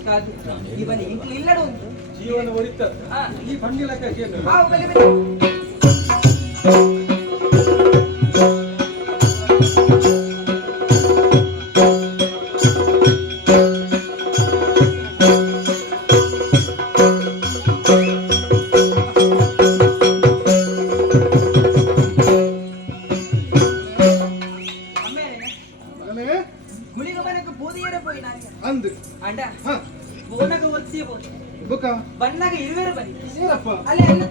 కాదు ఇవన్నీ ఇంట్లో ఇల్లడు ఉంది ಜೀವನ ಒರಿತದ ಈ ಬಂಡಿ ಲೆಕ್ಕ ಏನು ಬಲಿ ಬಲಿ ಬಣ್ಣಾಗ ಇರುವೆರು ಬನ್ನಿ ಅಲ್ಲೇ ಎಲ್ಲ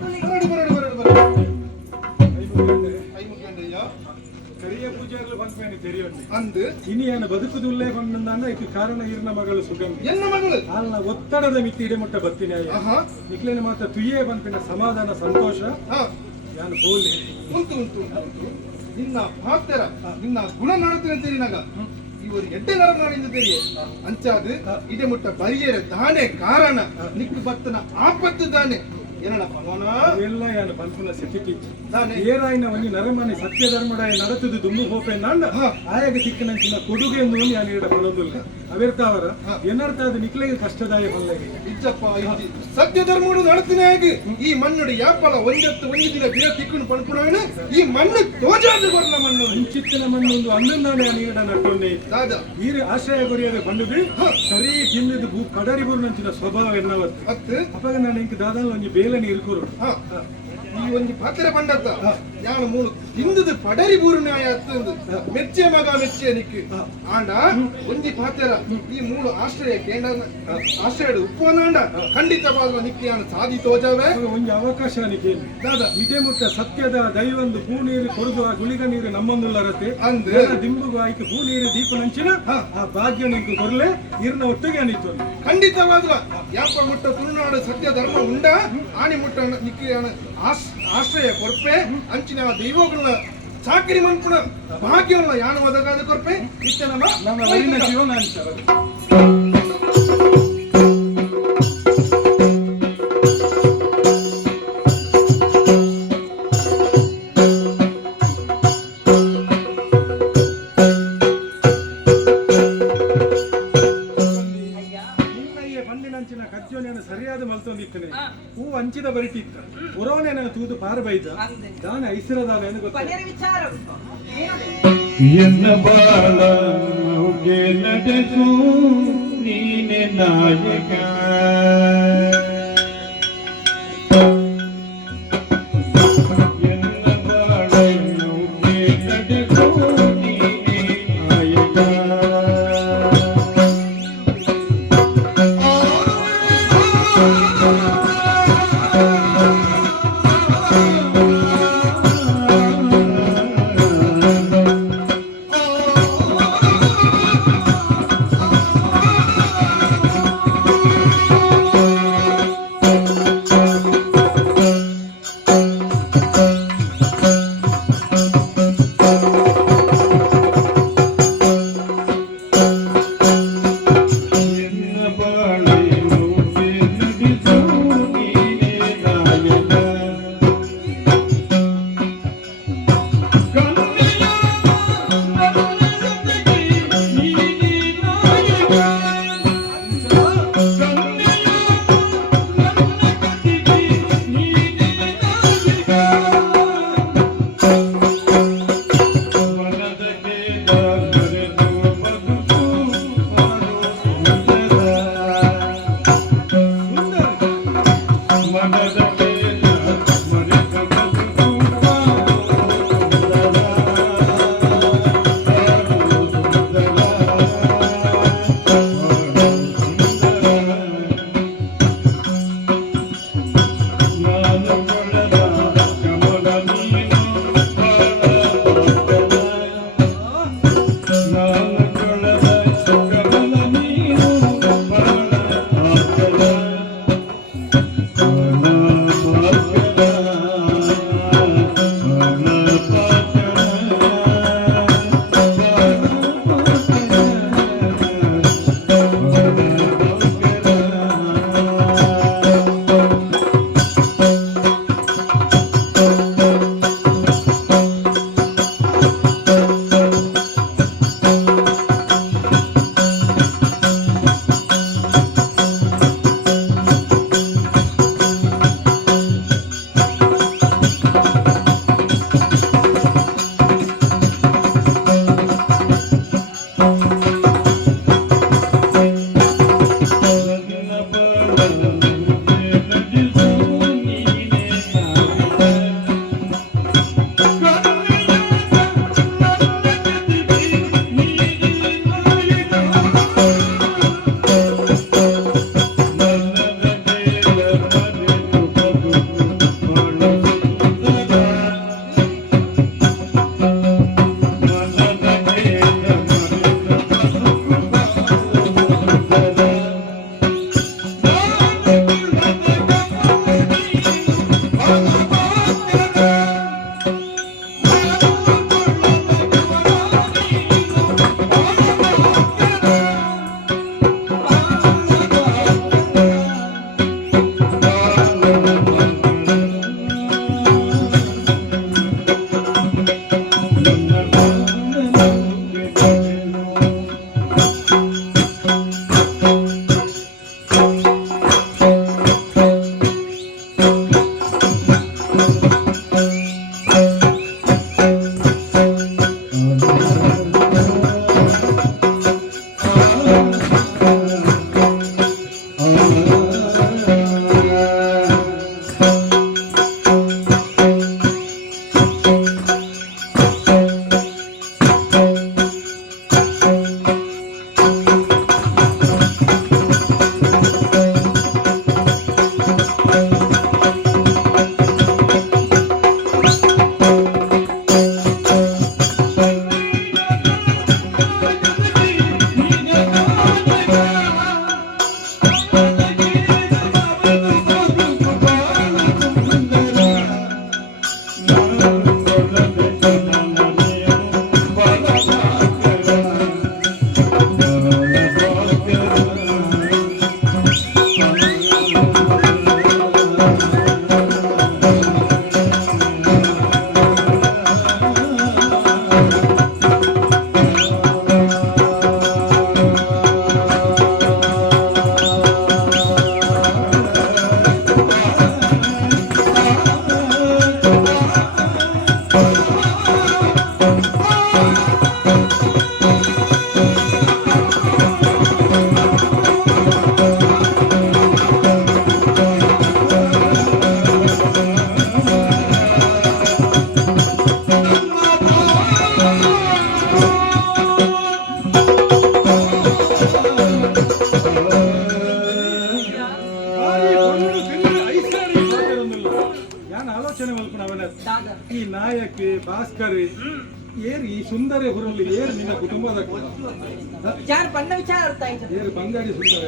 ಕರಿಯ ಪೂಜೆಗಳು ಬಂದ್ಮೇಲೆ ತೆರೆಯೋಣ ಅಂದು ಇನಿಯನ ಬದುಕುದುಲ್ಲೇ ಬಂದಂದ ಇದಕ್ಕೆ ಕಾರಣ ಇರ್ನ ಮಗಳು ಸುಗಂಧಿ ಎನ್ನ ಮಗಳು ಅಲ್ಲ ಒತ್ತಡದ ಮಿತಿ ಇಡೆಮುಟ್ಟ ಬತ್ತಿನ ನಿಕ್ಲೇನ ಮಾತ್ರ ತುಯ್ಯೇ ಬಂದ್ಪಿನ ಸಮಾಧಾನ ಸಂತೋಷ ಯಾನು ಬೋಲಿ ಉಂಟು ಉಂಟು ಉಂಟು ನಿನ್ನ ಪಾತ್ರ ನಿನ್ನ ಗುಣ ನಡತೆ ನಾಗ ಇವರು ಎಡ್ಡೆ ನರ ಮಾಡಿದ್ದೇನೆ ಅಂಚಾದು ಇಡೆ ಮುಟ್ಟ ಬರಿಯರ ದಾನೆ ಕಾರಣ ನಿಕ್ಕು ಬತ್ತನ ಆಪತ್ತು ದಾನೆ ಏನಣ್ಣ ಪವನ ಎಲ್ಲ ಯಾನು ಪಂಪನ ಸಿಟಿಟಿ ದಾನೆ ಏರಾಯಿನ ಒಂಜಿ ನರಮನೆ ಸತ್ಯ ಧರ್ಮಡಾಯ ನಡತದು ದುಮ್ಮು ಹೋಪೆ ನಾಂಡ ಆಯಾಗ ಸಿಕ್ಕನಂಚಿನ ಕೊಡುಗೆ ಎಂದು ಯಾನು ಇಡ ಬರೋದಿಲ್ಲ ಅವೆರ್ತಾವರ ಏನರ್ಥ ಅದು ನಿಕ್ಲೆಗೆ ಕಷ್ಟದಾಯ ಬಲ್ಲೆಗೆ ಇಜ್ಜಪ್ಪ ಇಜ್ಜಿ ಸತ್ಯ ಧರ್ಮಡು ನಡತಿನಾಗಿ ಈ ಮಣ್ಣುಡಿ ಯಾಪಲ ಒಂದತ್ತು ಒಂದು ದಿನ ಬಿರ ತಿಕ್ಕುನು ಪಡ್ಪುಣಾನ ಈ ಮಣ್ಣು ತೋಜಾದ ಬರ್ಲ ಮಣ್ಣು ಇಂಚಿತ್ತಿನ ಮಣ್ಣು ಒಂದು ಅಂದನಾನೆ ನೀಡ ನಟ್ಟೊಂಡೆ ದಾದ ಈರೆ ಆಶ್ರಯ ಕೊರಿಯದೆ ಬಂದುದು ಸರಿ ತಿಂದಿದ್ದು ಕಡರಿ ಬುರ್ನಂಚಿನ ಸ್ವಭಾವ ಎನ್ನವತ್ತು ಅತ್ತು ಅಪಗ ನಾನು ಇಂಕ ದಾದಾಲ ಒಂಜಿ ಬೇಲನಿ ಇರ್ಕೊರು ಈ ಒಂದು ಪಾತ್ರೆ ಬಂಡತ್ತ ನಾನು ಮೂರು ಹಿಂದದ ಪಡರಿ ಬೂರುನಾಯ ಅತ್ತಂದು ಮೆಚ್ಚೆ ಮಗ ಮೆಚ್ಚೆ ನಿಕ್ಕು ಆಂಡ ಒಂದಿ ಪಾತ್ರೆ ಈ ಮೂರು ಆಶ್ರಯ ಕೇಂದ್ರ ಆಶ್ರಯ ಉಪ್ಪನಾಂಡ ಖಂಡಿತವಾದ ನಿಕ್ಕಿ ನಾನು ಸಾಧಿ ತೋಜಾವೆ ಒಂದು ಅವಕಾಶ ನಿಕ್ಕೆ ದಾದ ಇದೇ ಮುಟ್ಟ ಸತ್ಯದ ದೈವಂದು ಹೂ ನೀರು ಕೊಡುದು ಆ ಗುಳಿಗ ನೀರು ನಮ್ಮಂದುಲ್ಲರತೆ ಅಂದ್ರೆ ದಿಂಬುಗ ಆಯ್ಕೆ ಹೂ ನೀರು ದೀಪ ನಂಚಿನ ಆ ಭಾಗ್ಯ ನಿಂಕು ಕೊರ್ಲೆ ಇರ್ನ ಒಟ್ಟಿಗೆ ಅನಿತ್ತು ಖಂಡಿತವಾದ ಯಾಪ ಮುಟ್ಟ ತುಳುನಾಡು ಸತ್ಯ ಧರ್ಮ ಉಂಡ ಆಣಿ ಮುಟ್ಟ ನಿಕ್ಕಿ ಆಶ್ರಯ ಕೊರ್ಪೆ ಅಂಚಿನ ದೈವಗಳ ಚಾಕರಿ ಮನ್ಪುಣ ಭಾಗ್ಯವನ್ನ ಯಾನು ಒದಗಾದ ಕೊರ್ಪೆ ಇಷ್ಟ ನಮ್ಮ ಜೀವನ ಅಂತಾರೆ ಸರಿಯಾದ ಮಲ್ತೊಂದಿತ್ತನೆ ಹೂ ಹಂಚಿದ ಬರಿಟಿತ್ತ ಪುರೋನೆ ನನ್ನ ತೂದು ಪಾರ ಬೈದ ದಾನ ಐಸಿರದಾನ ಎಂದು ಗೊತ್ತ ಎನ್ನ ಬಾಳ ಮೌಗೆ ನಡೆಸು ನೀನೆ ನಾಯಕ ದಾದ ಈ ನಾಯಕಿ ಭಾಸ್ಕರ್ ಏರು ಈ ಸುಂದರ ಹುರಲ್ಲಿ ಏರು ನಿನ್ನ ಕುಟುಂಬದ ವಿಚಾರ ಪಂಡ ವಿಚಾರ ಅರ್ಥ ಆಯ್ತು ಏರು ಬಂಗಾಡಿ ಸುಂದರ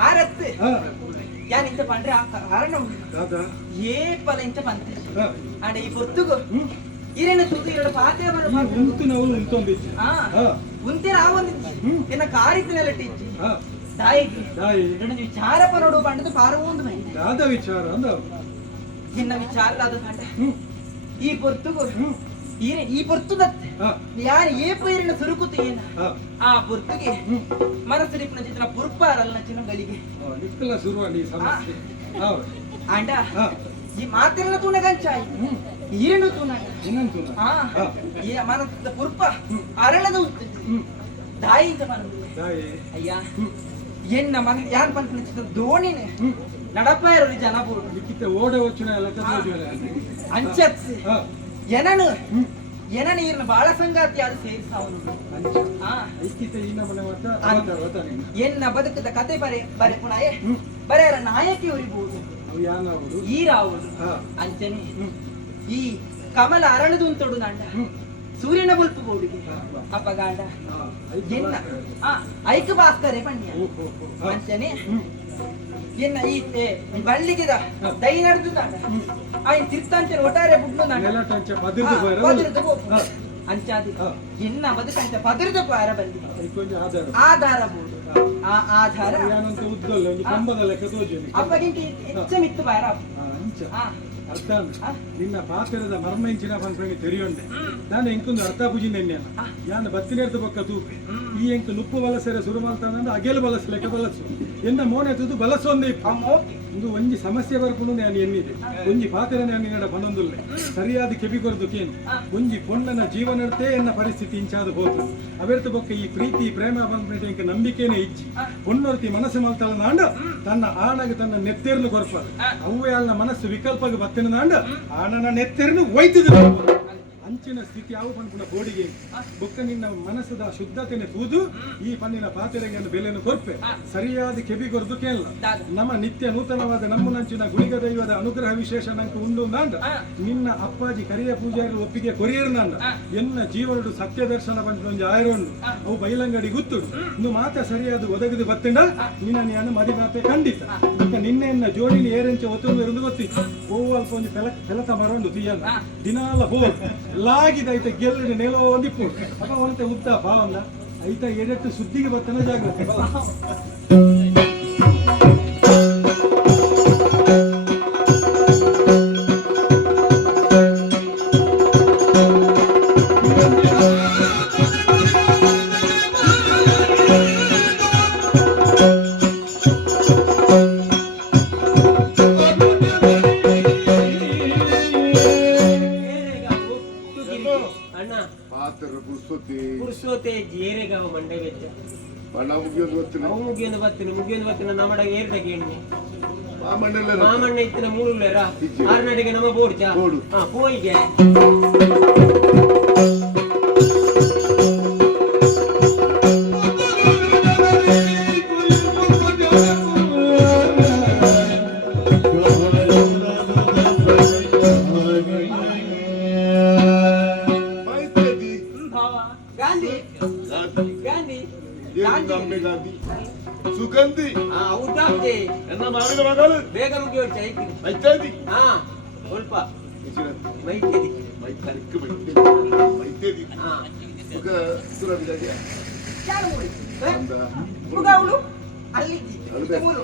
ಆರತ್ತು ಯಾನ್ ಇಂತ ಪಂಡ್ರೆ ಕಾರಣ ದಾದ ಏ ಪದ ಇಂತ ಪಂತ ಅಂಡ ಈ పొత్తుకు ఈరెన తూది ఇరడ పాతే బర ఉంటు నవ్వు ఉంటొందిచ్చి ఉంటే రావంది నిన్న కారితనలటిచ్చి దాయి రెండు విచార పరుడు పండదు పారవుంది మై ದಾದ ವಿಚಾರ ಅಂದ నిన్న విచార ದಾದ కంట ఈ పొత్తుకు ఈ పొత్తుದ ಯಾರು ಏ ಪೈರಿನ ಸುರುಕುತ್ತೇನ ಆ పొత్తుಗೆ ಮನಸ್ಸಿನ ಚಿತ್ರ ಪುರ್ಪಾರಲ್ಲ ಚಿನ್ನ ಗಳಿಗೆ ನಿಕ್ಕಲ ಶುರುವಾನಿ ಸಮಸ್ಯೆ ಅಂಡ ಈ ಮಾತಿನ ತೂನಗಂಚಾಯಿ ಈರೆಂಡು ತೂನಗ ಇನ್ನಂತೂ ಈ ಮನಸ್ಸಿನ ಪುರ್ಪ ಅರಳದ ದಾಯಿ ಅಂತ ಮನಸ್ಸು ಅಯ್ಯ ಎನ್ನ ಮನ ಯಾರು ಪಂಪಿನ ಚಿತ್ರ ಧೋಣಿನೇ ನಡಪಾಯರು ಜನಪುರು ಲಿಖಿತ ಓಡ ವಚನ ಎಲ್ಲ ಅಂಚತ್ ಏನನು ಏನ ನೀರಿನ ಬಾಳ ಸಂಗಾತಿ ಅದು ಸೇರಿಸಾವನು ಎನ್ನ ಬದುಕದ ಕತೆ ಬರೆ ಪುಣಾಯೆ ಬರೆಯರ ನಾಯಕಿ ಉರಿಬಹುದು ಈ ರಾವುಡು ಅಂಚನೆ ಈ ಕಮಲ ಅರಳದು ಉಂಟೊಡು ನಂಡ ಸೂರ್ಯನ ಬುಲ್ಪು ಬೋಡಿಗೆ ಅಪ್ಪಗಾಂಡ ಎನ್ನ ಐಕ ಭಾಸ್ಕರೇ ಪಣ್ಯ ಅಂಚನೆ ಎನ್ನ ಈ ಬಳ್ಳಿಗೆದ ದೈ ನಡೆದು ಆಯ್ನ ತಿರ್ತಂಚನ ಒಟ್ಟಾರೆ ಬುಡ್ಲು ಅಂಚಾದಿ ಎನ್ನ ಬದುಕಂಚ ಪದರದ ಪಾರ ಬಂದಿ ಆಧಾರ ಬೋದು ಆ ಆಧಾರ ಅಪ್ಪಗಿಂತ ಹೆಚ್ಚ ಮಿತ್ತು ಬಾರ ಅರ್ಥ ನಿನ್ನ ಪಾತ್ರದ ಮರ್ಮಿಂಚಿನ ಪಂಪಣಿ ತೆರೆಯೊಂಡೆ ನಾನು ಎಂಕೊಂದು ಅರ್ಥ ಪೂಜಿನ ನಾನು ಬತ್ತಿನೆರ್ದು ಪಕ್ಕ ತೂಪೆ ಈ ಎಂಕು ನುಪ್ಪು ಬಲಸೆರೆ ಶುರು ಮಾಡ್ತಾನಂದ್ರೆ ಅಗೆಲು ಬಲಸಲೆಕ್ಕ ಬಲಸು ಎನ್ನ ಮೋನೆ ತುದು ಬಲಸೊಂದೇ ಒಂದು ಒಂಜಿ ಸಮಸ್ಯೆ ಬರ್ಕೊಂಡು ನಾನು ಎನ್ನಿದೆ ಒಂಜಿ ಪಾತ್ರೆ ನಾನು ನಿನ್ನ ಪನೊಂದುಲ್ಲೆ ಸರಿಯಾದ ಕೆಬಿ ಕೊರದುಕೇನು ಒಂಜಿ ಪೊಣ್ಣನ ಜೀವನಡ್ತೇ ಎನ್ನ ಪರಿಸ್ಥಿತಿ ಇಂಚಾದ ಹೋತು ಅವೆರ್ತು ಬೊಕ್ಕ ಈ ಪ್ರೀತಿ ಪ್ರೇಮ ಪಂಪಣಿ ಎಂಕ ನಂಬಿಕೆನೇ ಇಚ್ಚಿ ಪೊಣ್ಣೊರ್ತಿ ಮನಸ್ಸು ಮಲ್ತಾಳ ನಾಂಡ ತನ್ನ ಆಣಗೆ ತನ್ನ ನೆತ್ತೆರ್ಲು ಕೊರಪದು ಅವ್ವೇ ಅಲ್ಲ ಮನಸ್ಸು ವಿಕಲ್ಪಗೆ ಬತ್ತಿನ ನಾಂಡ ಆಣನ ನೆತ್ತೆರ್ನು ಒಯ್ತಿದ್ರು ಅಂಚಿನ ಸ್ಥಿತಿ ಯಾವ ಪಂಪಿನ ಬೋಡಿಗೆ ಬೊಕ್ಕ ನಿನ್ನ ಮನಸ್ಸದ ಶುದ್ಧತೆನೆ ತೂದು ಈ ಪಣ್ಣಿನ ಪಾತ್ರೆಗೆ ಬೆಲೆಯನ್ನು ಕೊರ್ಪೆ ಸರಿಯಾದ ಕೆಬಿ ಕೊರದು ಕೇಳ ನಮ್ಮ ನಿತ್ಯ ನೂತನವಾದ ನಮ್ಮನಂಚಿನ ಗುಳಿಗ ದೈವದ ಅನುಗ್ರಹ ವಿಶೇಷ ನಂಗೆ ಉಂಡು ನಾಂಡ ನಿನ್ನ ಅಪ್ಪಾಜಿ ಕರಿಯ ಪೂಜಾರಿ ಒಪ್ಪಿಗೆ ಕೊರಿಯರ್ ನಾಂಡ ಎನ್ನ ಜೀವನಡು ಸತ್ಯ ದರ್ಶನ ಪಂಚ ಆಯ್ರೋಂಡು ಅವು ಬೈಲಂಗಡಿ ಗುತ್ತುಡು ಇನ್ನು ಮಾತ ಸರಿಯಾದ ಒದಗದು ಬತ್ತಿಂಡ ನಿನ್ನ ನಾನು ಮದಿ ಮಾತೆ ಖಂಡಿತ ನಿನ್ನೆನ್ನ ಜೋಡಿನ ಏರೆಂಚ ಒತ್ತು ಇருந்து ಗೊತ್ತಿತ್ತು ಹೂವು ಅಲ್ಪ ಒಂದು ಕೆಲಸ ಮರೊಂಡು తీయಲ್ಲ ದಿನಾಲ ಬೋರ್ ಲಾಗಿದ ಐತೆ ಗೆಲ್ಲಡಿ ನೆಲೋ ಒಂದಿಪ್ಪು ಅಪ್ಪ ಒಂತೆ ಉದ್ದ ಬಾವಂದ ಐತ ಎಡೆಟ್ಟು ಸುದ್ದಿಗೆ ಬರ್ತನ ಜಾಗ್ರತೆ ಮಾಮಣ್ಣ ಇತ್ತಿನ ಮೂರುಳ್ಳೇರ ಆರ್ನಡಿಗೆ ನಮ್ಮ ಬೋಡ್ಚಾ ಪೋಯಿಗೆ ಸುಗಂಧಿ ಹೌದಾಗ್ತಿ ಎನ್ನ ಮಾವಿನ ಮಗಳು ಬೇಗ ಮುಗಿ ಹೊರಟ ಐತಾದಿ ಸ್ವಲ್ಪ ಮೈತೇದಿ ಮೈತರಿಕ್ಕೆ ಮೈತೇದಿ ಸುಗ ಸುರವಿದಾಗೆ ಯಾರು ಮೂಡಿ ಮುಗಾವಳು ಅಲ್ಲಿ ಮೂರು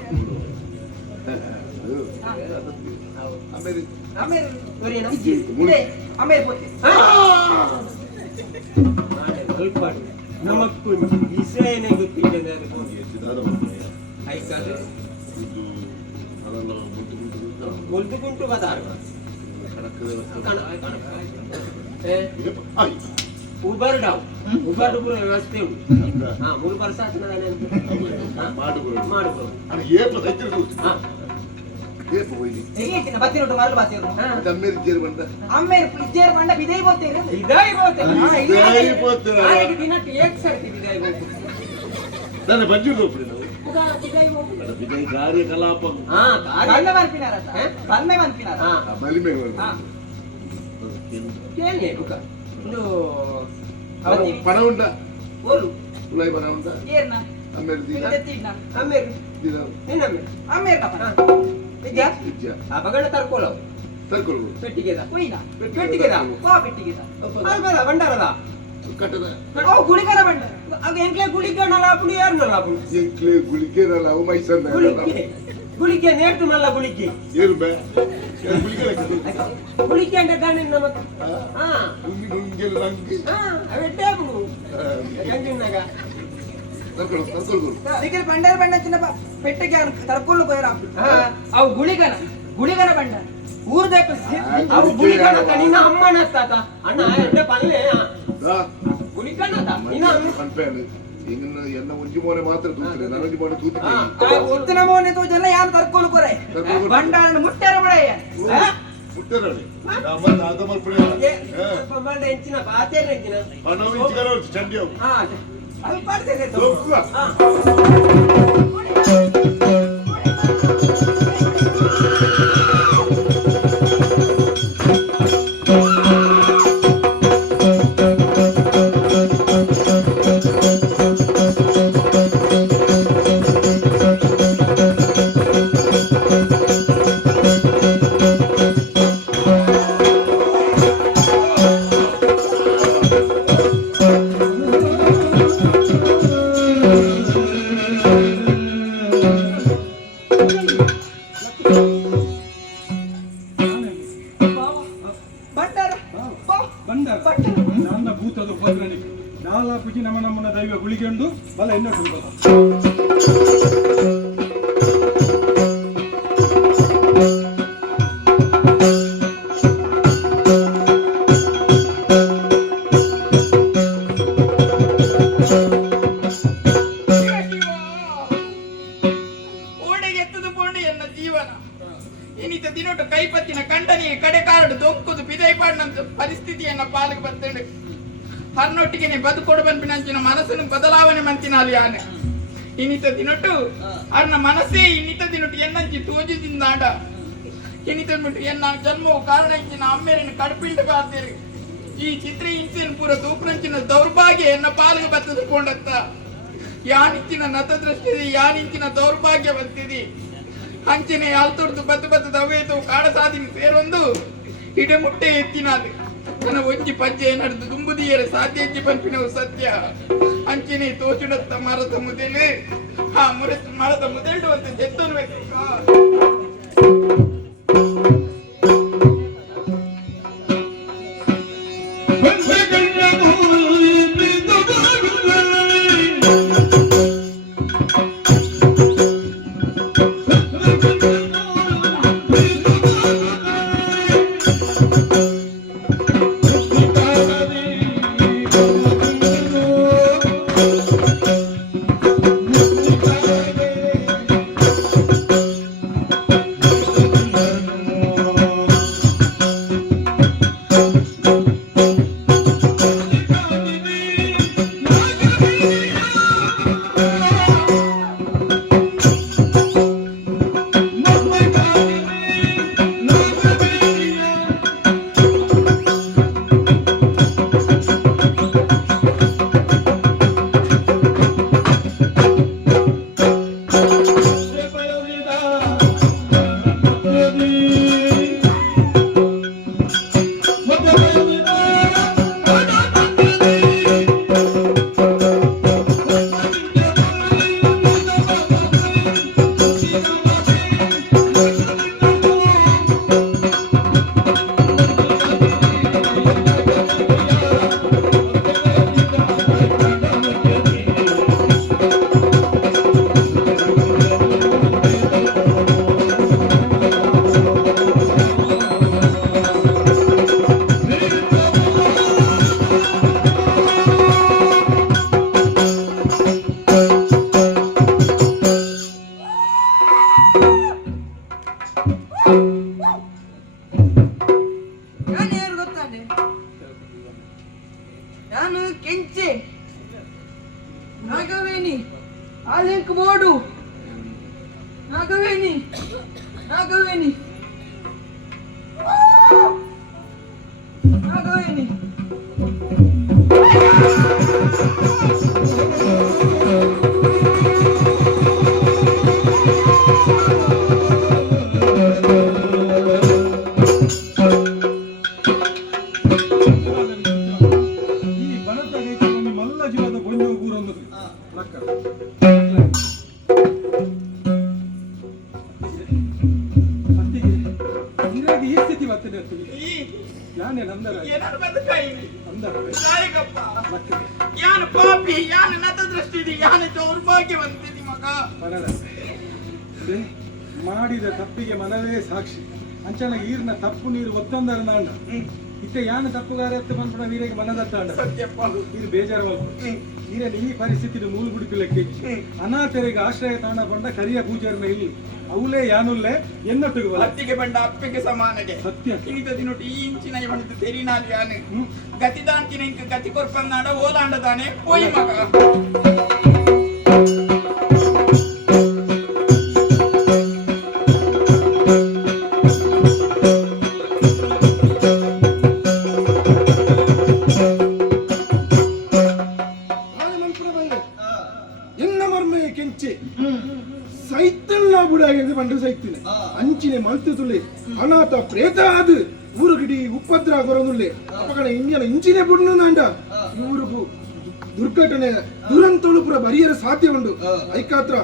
ಆಮೇಲೆ ಆಮೇಲೆ ಕೊರಿಯನ ಇದೆ ಆಮೇಲೆ ಹೋಗ್ತಿ ಸ್ವಲ್ಪ ನಮಕ್ಕು ವಿಷಯನೇ ಗೊತ್ತಿಲ್ಲ ಐಕಾದ್ರೆ ಮುಲ್ದುಗುಂಟು ಬದಾರ ಉಬರ್ ಡಾವ್ ಉಬರ್ ವ್ಯವಸ್ಥೆ ಉಂಟು ಮೂರು ವರ್ಷ ಮಾಡ್ಬೋದು ಬತ್ತಿರೋದು ಮರಳು ಬತ್ತಿರೋ ಅಮ್ಮೇರು ಇಜ್ಜೇರು ಬಂಡ ಬಿದೈ ಬೋತೇನೆ ಇದಾಯಿ ಬೋತೇನೆ ದಿನಕ್ಕೆ ಏಕ್ ಸರ್ತಿ ಬಿದಾಯಿ ಬೋತು ನಾನು ಬಂಜೂರು ಕಾರ್ಯಕಲಾಪ ಬಂದ ಮನ್ಪಿನಾರ ಬಂದ ಮನ್ಪಿನಾರ ಏನೇ ಬುಕ್ಕ ಒಂದು ಪಣ ಉಂಟ ಓಲು ಉಲಾಯಿ ಪಣ ಉಂಟ ಏರ್ನ ಆಮೇಲೆ ದಿನ ಆಮೇಲೆ ದಿನ ನಿನ್ನ ಆಮೇಲೆ ಈಗ ಇಜ್ಜ ಆ ಬಗಣ ತರ್ಕೊಳ್ಳವು ತರ್ಕೊಳ್ಬೋದು ಪೆಟ್ಟಿಗೆದ ಕುಯ್ನ ಪೆಟ್ಟಿಗೆದ ವಾ ಬಿಟ್ಟಿಗಿದ ಅಲ್ಬಲ್ಲ ಬಂಡಾರದ ಕಟ್ಟದ ಓ ಗುಳಿಗನ ಬಂಡ ಆಗ ಎಂಕ್ಲೆ ಗುಳಿಗಣ್ಣಲ್ಲ ಪುಡಿ ಯಾರನ್ನಲ್ಲ ಪುಡಿ ಎಂಕ್ಲೆ ಗುಳಿಗೆರಲ್ಲ ಅವು ಮೈಸನ್ನ ಗುಳಿಗೆ ಗುಳಿಗೆ ನೇರ್ತು ಮಲ್ಲ ಗುಳಿಗೆ ಏನು ಬೇ ಗುಳಿಗೆ ಗುಳಿಗೆ ಅಂತ ಗಾಣಿನ ಮತ್ತೆ ಹಾ ಗುಂಗೆಲ್ಲ ನಂಗೆ ಅವೆಡ್ಡೆ ಬಿಡು ಗಂಜಿನಾಗ ತರ್ಕೊಳ್ಬೋದು ದಿಗಿಲ್ ಬಂಡಾರ ಬಂಡ ಚಿನ್ನ ಪೆಟ್ಟಿಗೆ ತರ್ಕೊಂಡು ಹೋಯ್ರ ಅವು ಗುಳಿಗನ ಬಂಡ ಊರ್ದೇಕ ಅವು ಗುಳಿಗಣ್ಣ ನಿನ್ನ ಅಮ್ಮನ ತಾತ ಅಣ್ಣ ಎಡ್ಡೆ ಪಲ್ಲೆ ಗುಳಿಗಣ್ಣ ನಿನ್ನ ಅನ್ಪೇನು ಇನ್ನು ಎನ್ನ ಒಂಜಿ ಮೋನೆ ಮಾತ್ರ ತೂತಿದೆ ನನಂಜಿ ಮೋನೆ ತೂತಿದೆ ಉತ್ತನ ಮೋನೆ ತೋಜಲ್ಲ ಯಾರು ತರ್ಕೊಂಡು ಕೊರೆ ಬಂಡಾರನ ಮುಟ್ಟಾರ ಬಡಯ್ಯ ಮುಟ್ಟರಳಿ ನಮ್ಮ ನಾದ ಮಲ್ಪಡೆ ಬಂಡ ಎಂಚಿನ ಬಾತೇನ ಎಂಚಿನ ನಾವು ಇಂಚಿಗರ ಚಂಡಿಯೋ ಹಾ ಅದು ಪಾಡ್ತೇನೆ ಲೋಕ ನನ್ನ ಭೂತದ ಉಪದ್ರನಿಗೆ ನಾಲಾ ಪುಜಿ ನಮ್ಮನ ದೈವ ಗುಳಿಗೆಂಡು ಬಲ ಎನ್ನಟ್ಟು ಬಲ ಓಡೆಗೆತ್ತದು ಕೊಂಡು ಎನ್ನ ಜೀವನ ಇನ್ನಿತ ದಿನೊಟ್ಟು ಕೈಪತ್ತಿನ ಕಂಡನಿಗೆ ಕಡೆ ಕಾರಡು ದೊಕ್ಕುದು ಬಿದೈಪಾಡಿನಂತ ಪರಿಸ್ಥಿತಿಯನ್ನ ಪಾಲಿಗೆ ಬರ್ತೇನೆ ಹನ್ನೊಟ್ಟಿಗೆ ಬದುಕೊಡು ಬಂಪಿನಂಚಿನ ಮನಸ್ಸನ್ನು ಬದಲಾವಣೆ ಮಂತಿನಾಲಿ ಆನೆ ಇನ್ನಿತ ದಿನೊಟ್ಟು ಅನ್ನ ಮನಸ್ಸೇ ಇನ್ನಿತ ದಿನೊಟ್ಟು ಎನ್ನಂಚಿ ತೋಜಿದಿಂದಾಂಡ ಇನ್ನಿತ ದಿನೊಟ್ಟು ಎನ್ನ ಜನ್ಮವು ಕಾರಣ ಇಂಚಿನ ಅಮ್ಮೇರಿನ ಕಡ್ಪಿಂಡು ಬಾರ್ದೇರಿ ಈ ಚಿತ್ರ ಹಿಂಸೆಯನ್ನು ಪೂರ ತೂಪುನಂಚಿನ ದೌರ್ಭಾಗ್ಯ ಎನ್ನ ಪಾಲಿಗೆ ಬತ್ತದುಕೊಂಡತ್ತ ಯಾನಿಂಚಿನ ನತದೃಷ್ಟಿದೆ ಯಾನಿಂಚಿನ ದೌರ್ಭಾಗ್ಯ ಬಂತಿದೆ ಅಂಚನೆ ಆಲ್ತೊಡ್ದು ಬದ್ದು ದವೇತು ಕಾಡ ಸಾಧಿನಿ ಸೇರೊಂದು ಇಡೆ ಮುಟ್ಟೆ ಎತ್ತಿನಾದು ನನ್ನ ಒಂಜಿ ಪಂಚೆ ನಡೆದು ದುಂಬುದಿಯರ ಸಾಧ್ಯ ಪಂಪಿನವು ಸತ್ಯ ಅಂಚನೆ ತೋಚುಡತ್ತ ಮರದ ಮುದೆಲೆ ಆ ಮರದ ಮುದೆಲ್ಡು ಅಂತ ಜೆತ್ತನು ನಾನು ಕೆಂಚೆ ನಾಗವೇಣಿ ಆಲೆಂಕ್ ಬೋಡು ನಾಗವೇಣಿ ಆಗೋಯ್ನಿ ಈ ಬಣದ ಗೈತವನ್ನು ಮಲ್ಲ ಜೀವದ ಗೊಂಜ ಊರೊಂದು ಲಕ್ಕ ಅತ್ತಿಗೆ ನೀರಾಗಿ ಈ ಸ್ಥಿತಿ ಬರ್ತದೆ ಅತ್ತಿಗೆ ಯಾನೇ ನಂದರ ಏನಾರು ಬದುಕಾಯಿ ನಂದರ ಸಾಯಕಪ್ಪ ಲಕ್ಕ ಯಾನು ಪಾಪಿ ಯಾನು ನತ ದೃಷ್ಟಿದಿ ಯಾನು ದೌರ್ಭಾಗ್ಯವಂತಿದಿ ಮಗ ಮನದ ಅದೇ ಮಾಡಿದ ತಪ್ಪಿಗೆ ಮನವೇ ಸಾಕ್ಷಿ ಅಂಚನ ಈರ್ನ ತಪ್ಪು ನೀರು ಒತ್ತೊಂದರ ನಾಂಡ ಇತ್ತೆ ಯಾನು ತಪ್ಪುಗಾರ ಎತ್ತು ಬಂದ್ಬಿಡ ನೀರಿಗೆ ಮನದತ್ತಾಂಡ ಸತ್ಯಪ್ಪ ಇದು ಬೇಜಾರು ನೀರನ್ನು ಈ ಪರಿಸ್ಥಿತಿ ಮೂಲ ಗುಡಿಪಿಲಕ್ಕೆ ಅನಾಥರಿಗೆ ಆಶ್ರಯ ತಾಣ ಬಂದ ಕರಿಯ ಪೂಜಾರನ ಇಲ್ಲಿ ಅವಲೇ ಯಾನುಲ್ಲೇ ಎನ್ನೊಟ್ಟಿಗೆ ಅತ್ತಿಗೆ ಬಂಡ ಅಪ್ಪಿಗೆ ಸಮಾನಗೆ ಸತ್ಯ ಇನಿತ ದಿನೊಟ್ಟು ಈ ಇಂಚಿನ ಇವನಿದ್ದು ತೆರಿನಾಲ್ ಯಾನು ಗತಿದಾಂತಿನ ಇಂಕ ಗತಿ ಕೊರ್ಪನ್ನಾಡ ಓಲಾಂಡದಾನೆ ಪೋಯಿ ಮಗ ಅಂಚಿನ ಮಲ್ತು ತುಳಿ ಅನಾಥ ಪ್ರೇತ ಅದು ಊರುಗಿಡಿ ಉಪದ್ರ ಬರೋದುಳ್ಳೆ ಅಪಕಡ ಇಂಡಿಯನ ಇಂಚಿನೇ ಬಿಡ್ನು ನಾಂಡ ಇವ್ರಿಗೂ ದುರ್ಘಟನೆ ದುರಂತಳು ಪುರ ಬರಿಯರ ಸಾಧ್ಯ ಉಂಡು ಐಕಾತ್ರ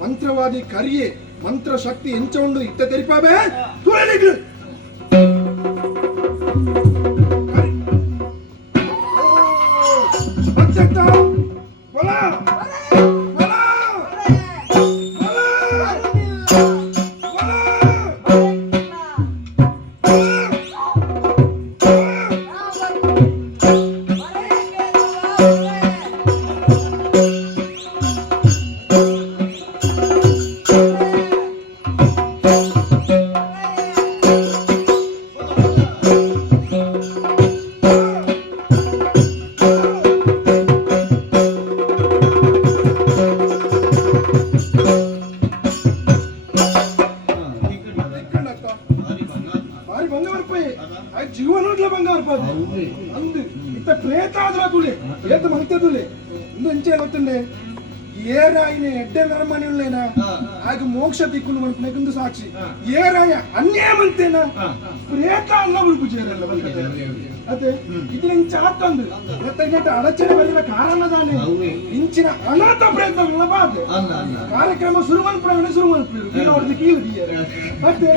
ಮಂತ್ರವಾದಿ ಕರಿಯೆ ಮಂತ್ರ ಶಕ್ತಿ ಎಂಚ ಉಂಡು ಇತ್ತ ತೆರಿಪಾಬೆ ತುಳಿಗಳು ಜೀವನೋಡ್ಲ ಬಂಗಾರ ಅಂದು ಇತ್ತ ಪ್ರೇತ ಆದ್ರ ತುಳಿ ಏತ ಮಂತೆ ತುಳಿ ಇಂದು ಎಂಚೆ ಗೊತ್ತಂಡೆ ಏರಾಯಿನ ಎಡ್ಡೆ ನರಮಣಿ ಉಳ್ಳೇನ ಆಗ ಮೋಕ್ಷ ದಿಕ್ಕುನು ಮನ್ಪನೆಗೊಂದು ಸಾಕ್ಷಿ ಏರಾಯ ಅನ್ಯಾಯ ಮಂತೇನ ಪ್ರೇತ ಅಲ್ಲ ಉಳ್ಪುಜೇರಲ್ಲ ಅದೇ ಇದು ಇಂಚ ಆತಂದು ಇವತ್ತ ಅಡಚಣೆ ಬರಿದ ಕಾರಣದಾನೆ ಇಂಚಿನ ಅನಾಥ ಪ್ರಯತ್ನಗಳ ಬಾಧೆ ಕಾರ್ಯಕ್ರಮ ಶುರುಮನ್ಪುರ ಶುರುಮನ್ಪುರ ಮತ್ತೆ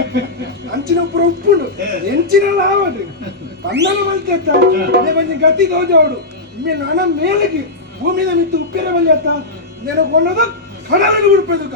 ಅಂಚಿನ ಪುರ ಉಪ್ಪುಂಡು ಎಂಚಿನಲ್ಲ ಆವಡು ಪನ್ನಲ ಮಲ್ತೆತ್ತ ಅದೇ ಬಂದು ಗತಿ ಗೌಜಾವಡು ಇಮ್ಮೆ ನಾನ ಮೇಲಿಗೆ ಭೂಮಿದ ಮಿತ್ತು ಉಪ್ಪಿರ ಬಲ್ಲಿ ಅತ್ತ నేను కొన్నది కడాలని ఊడిపోయింది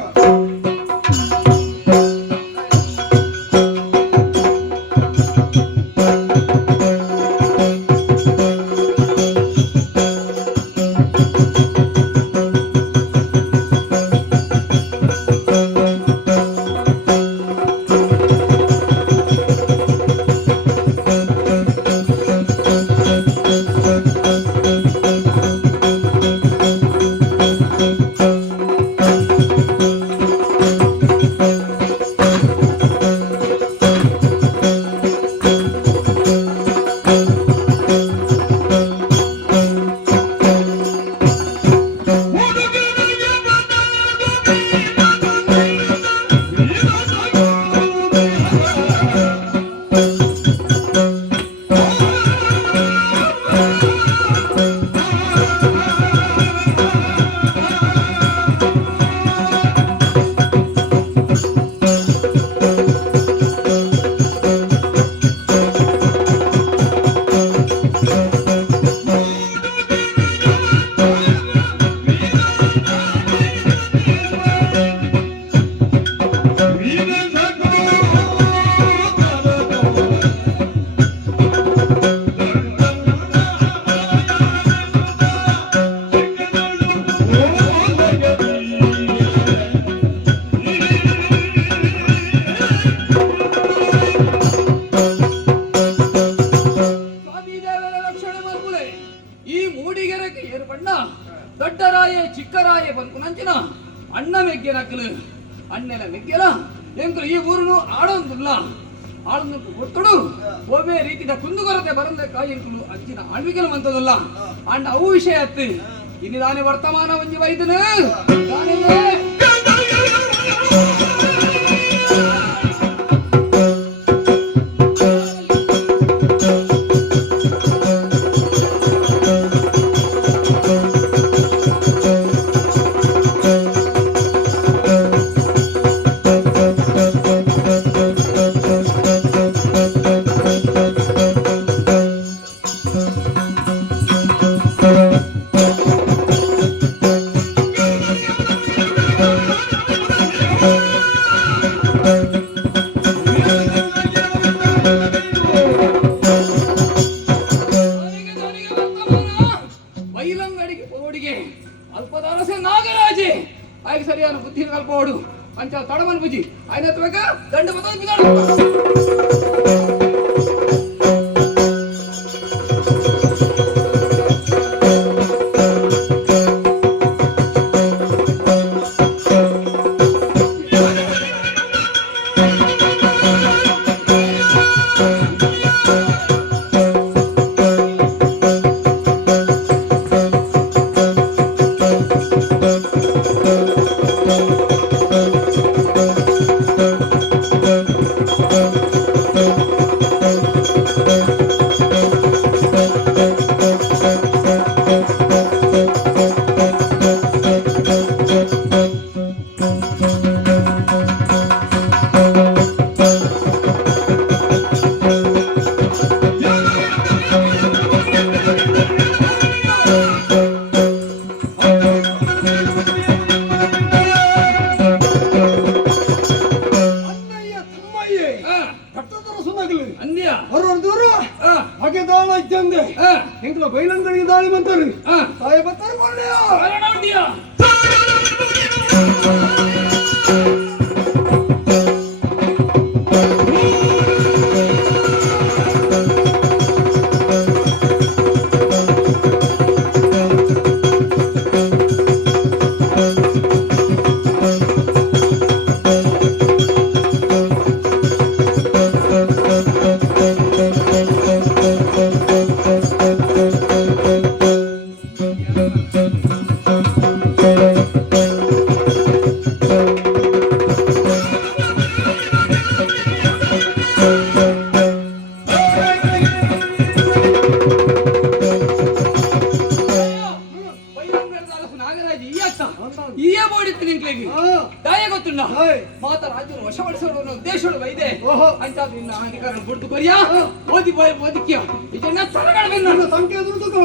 ದೊಡ್ಡರಾಯೆ ಚಿಕ್ಕರಾಯೆ ಬನ್ಕುನಂಚಿನ ಅಣ್ಣ ಮೆಗ್ಗೆನಕ್ಕಲು ಅಣ್ಣನ ಮೆಗ್ಗೆಲ ಎಂಕಲು ಈ ಊರುನು ಆಡೊಂದುಲ್ಲ ಆಳ್ನ ಒತ್ತಡು ಒಬ್ಬೇ ರೀತಿಯ ಕುಂದುಕೊರತೆ ಬರಂದೆ ಕಾಯಿಂಕಲು ಅಂಚಿನ ಆಳ್ವಿಕೆಲು ಮಂತದಲ್ಲ ಅಂಡ ಅವು ವಿಷಯ ಅತ್ತು ಇನ್ನಿದಾನೆ ವರ್ತಮಾನ ಒಂಜಿ ವೈದ್ಯನು ಬೈಲಂಗಡಿಗೆ ಪೋಡಿಗೆ ಅಲ್ಪದಾರಸೆ ನಾಗರಾಜೆ ಆಯ್ಕೆ ಸರಿಯಾದ ಬುದ್ಧಿ ಕಲ್ಪೋಡು ಅಂಚ ತಡಮನ್ ಬುಜಿ ಆಯ್ನ ಹತ್ಬೇಕ ದಂಡ ಬೈಲಂಗಡಿಗೆ ದಾಳಿ ಬಂತಾರೆ ತಾಯಿ ಬರ್ತಾರೆ ಮಾಡ್ಯ ಮಾತ ರಾಜ್ಯವನ್ನು ವಶಪಡಿಸುವ ಉದ್ದೇಶ ವೈದೆ ಅಂತ ನಿನ್ನ ಹಾನಿಕರನ್ನು ಬಿಡ್ತು ಬರಿಯಾ ಓದಿ ಓದಿಕ್ಯ ಇದನ್ನ ತರಗಡಬೇಕು ಸಂಖ್ಯೆ ದುಡ್ಡು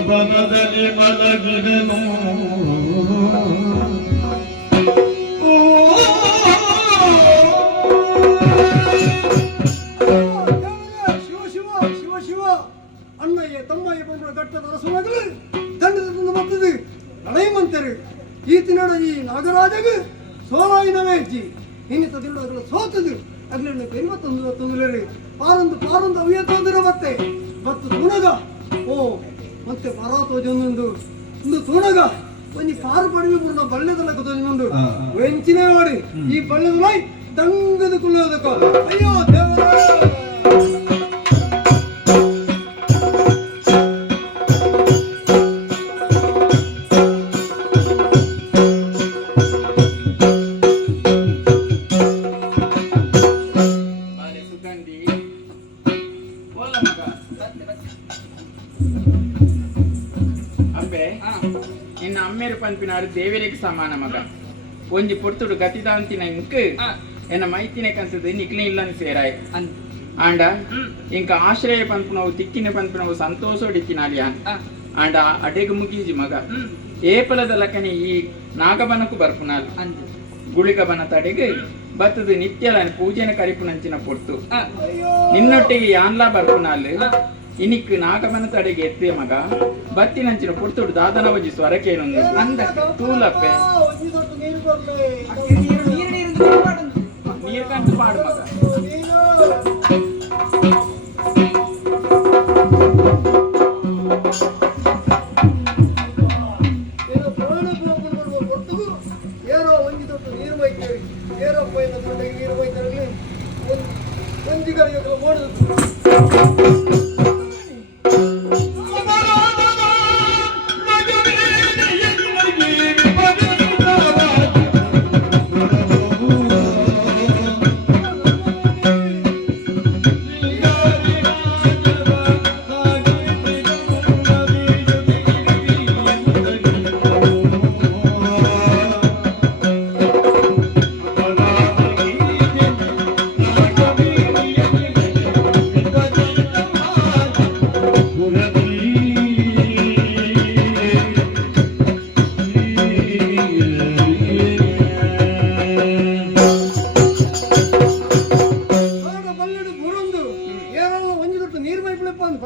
ಬನದಲ್ಲಿ ಮಲಗಿದನು ಶಿವ ಅಣ್ಣಯ್ಯ ತಮ್ಮಯ್ಯ ಬಂದ ಘಟ್ಟದ ರಸವಾಗಲು ದಂಡದಿಂದ ಮತ್ತದು ನಡೆಯಮಂತರು ಈತಿನೋಡ ಈ ನಾಗರಾಜಗ ಸೋಲಾಯಿನವೇ ಹೆಚ್ಚಿ ಇನ್ನಿತ ದಿನಗಳು ಸೋತದು ಅಗ್ಲನ್ನು ಬೆನ್ಮ ತೊಂದರೆ ಪಾರೊಂದು ಅವಿಯ ತೊಂದರೆ ಮತ್ತೆ ಮತ್ತು ತುಣಗ ಓ ಮತ್ತೆ ಪರಾತೋಜೊಂದು ಒಂದು ತುಣಗ ಒಂದು ಕಾರು ಪಡಿವೆ ಪೂರ್ಣ ಬಳ್ಳೆದಲ್ಲ ಗೊತ್ತೊಂದು ವೆಂಚಿನೇ ಮಾಡಿ ಈ ಬಳ್ಳೆದಲ್ಲ ದಂಗದ ಕುಳ್ಳೋದಕ್ಕ ಅಯ್ಯೋ ದೇವರ ಅಮ್ಮೇರು ಪನ್ಪಿನಾರು ದೇವರಿಗೆ ಸಮಾನ ಮಗ ಒಂಜಿ ಪೊರ್ತುಡು ಗತಿದಾಂತಿನ ಇಂಕ್ ಎನ್ನ ಮೈತಿನ ಕಂತದ್ದು ನಿಕ್ಲಿ ಇಲ್ಲನ್ ಸೇರಾಯ್ ಆಂಡ ಇಂಕ ಆಶ್ರಯ ಪನ್ಪುನವು ತಿಕ್ಕಿನ ಪನ್ಪುನವು ಸಂತೋಷಡಿತ್ತಿನಾಲಿ ಆಂಡ ಅಡೆಗು ಮುಗೀಜಿ ಮಗ ಏಪಲದ ಲಕನಿ ಈ ನಾಗಬನಕು ಬರ್ಪುನಾಲ್ ಗುಳಿಗ ಬನ ತಡೆಗೆ ಬತ್ತದು ನಿತ್ಯಲ ಪೂಜೆನ ಕರಿಪುನಂಚಿನ ಪೊರ್ತು ನಿನ್ನೊಟ್ಟಿಗೆ ಯಾನ್ಲಾ ಬರ್ಪುನಾಲ್ ಇನಿಕ್ ನಾಗಮನ ತಡೆಗೆ ಎತ್ತಿಯ ಮಗ ಬತ್ತಿನಂಚಿನ ಪೊರ್ತುಡು ದಾದನವಜಿ ಸ್ವರಕೇನೊಂದು ಅಂದ ತೂಲಪ್ಪೆ ನೀರು ಕಂಡು ಪಾಡು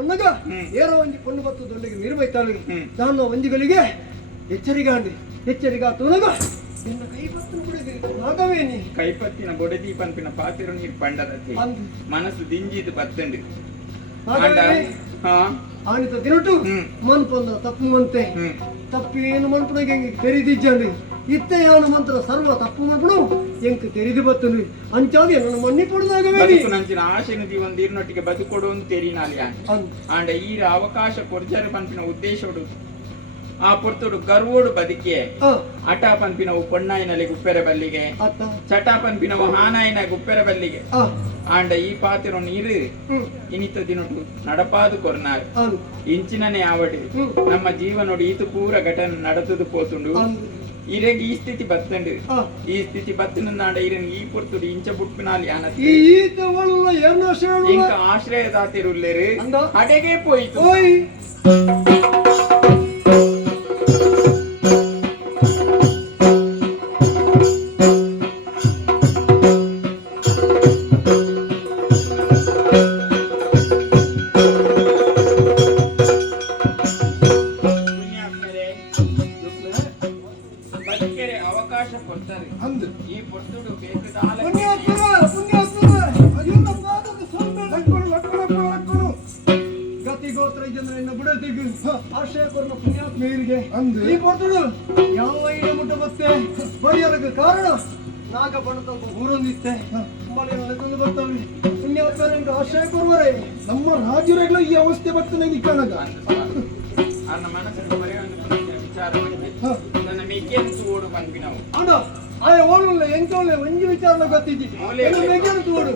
ಮಗ ನಾನು ಒಂಜಿಗಳಿಗೆ ಎಚ್ಚರಿಗ ತುಳಗ ಕೈಪತ್ತಿನ ಬೊಡದಿ ಪಂಪಿನ ಪಾತಿರು ನೀರು ಪಂಡದತ್ತೆ ಮನಸ್ಸು ದಿಂಜಿದು ಬತ್ತಂಡು ಆನಿತ ದಿನಟು ಮನ್ಪಂದ ತಪ್ಪುವಂತೆ ತಪ್ಪು ಏನು ಮನ್ಪುನಗೆ ತೆರಿದಿಜ್ಜಂಡು ಇತ್ತೆ ಯಾವನ ಮಂತ್ರ ಸರ್ವ ತಪ್ಪು ಮನ್ಪುನು ಎಂಕ್ ತೆರಿದು ಬತ್ತನು ಅಂಚಾದಿ ನನ್ನ ಮಣ್ಣಿ ಪುಡದಾಗವೇ ನಂಚಿನ ಆಶೆ ನದಿ ಒಂದು ನೀರಿನೊಟ್ಟಿಗೆ ಬದುಕೊಡು ಅಂತ ತೆರಿನಾಲಿ ಆಂಡ ಈರ ಅವಕಾಶ ಕೊರ್ಜರ ಪಂಪಿನ ಉದ್ದೇಶೋಡು ಆ ಪೊರ್ತುಡು ಗರ್ವೋಡು ಬದುಕಿಯೇ ಅಟ ಪಂಪಿನವು ಪೊಣ್ಣಾಯಿನಲ್ಲಿ ಗುಪ್ಪೆರೆ ಬಲ್ಲಿಗೆ ಚಟ ಪಂಪಿನವು ಹಾನಾಯಿನ ಗುಪ್ಪೆರೆ ಬಲ್ಲಿಗೆ ಆಂಡ ಈ ಪಾತಿರೋ ನೀರು ಇನಿತ ದಿನಟು ನಡಪಾದು ಕೊರ್ನಾರು ಇಂಚಿನನೆ ಆವಡಿ ನಮ್ಮ ಜೀವನೋಡು ಈತು ಪೂರ ಘಟನೆ ನಡೆತದು ಪೋತುಂಡು ಇರೆಗ್ ಈ ಸ್ಥಿತಿ ಬತ್ತಂಡು ಈ ಸ್ಥಿತಿ ಬತ್ತನಾಡ ಇರನ್ ಈ ಪೊರ್ತುಡು ಇಂಚ ಬುಟ್ಪಿನಾಲಿ ಇಂಕ ಆಶ್ರಯದಾತಿರುಲ್ಲೇರು ಅಡೆಗೆ ಪೋಯ್ತು ಕಾರಣ ನಾಗ ಬಣದ ಊರೊಂದಿತ್ತೆ ಆಶ್ರಯ ಕೊಡುವರೆ ನಮ್ಮ ರಾಜ್ಯರೆಲ್ಲ ಈ ಅವಸ್ಥೆ ಬರ್ತದೆ ಕಾಣಗ ನನ್ನ ಮನಸ್ಸಿನ ವಿಚಾರ ನನ್ನ ಮೇಕೆಂತು ಓಡು ಪಂಪಿನವು ಅಣ್ಣ ಆಯ ಓಡಲ್ಲ ಎಂಕಲ್ಲ ಒಂಜಿ ವಿಚಾರ ಗೊತ್ತಿದ್ದಿ ಮೇಕೆಂತು ಓಡು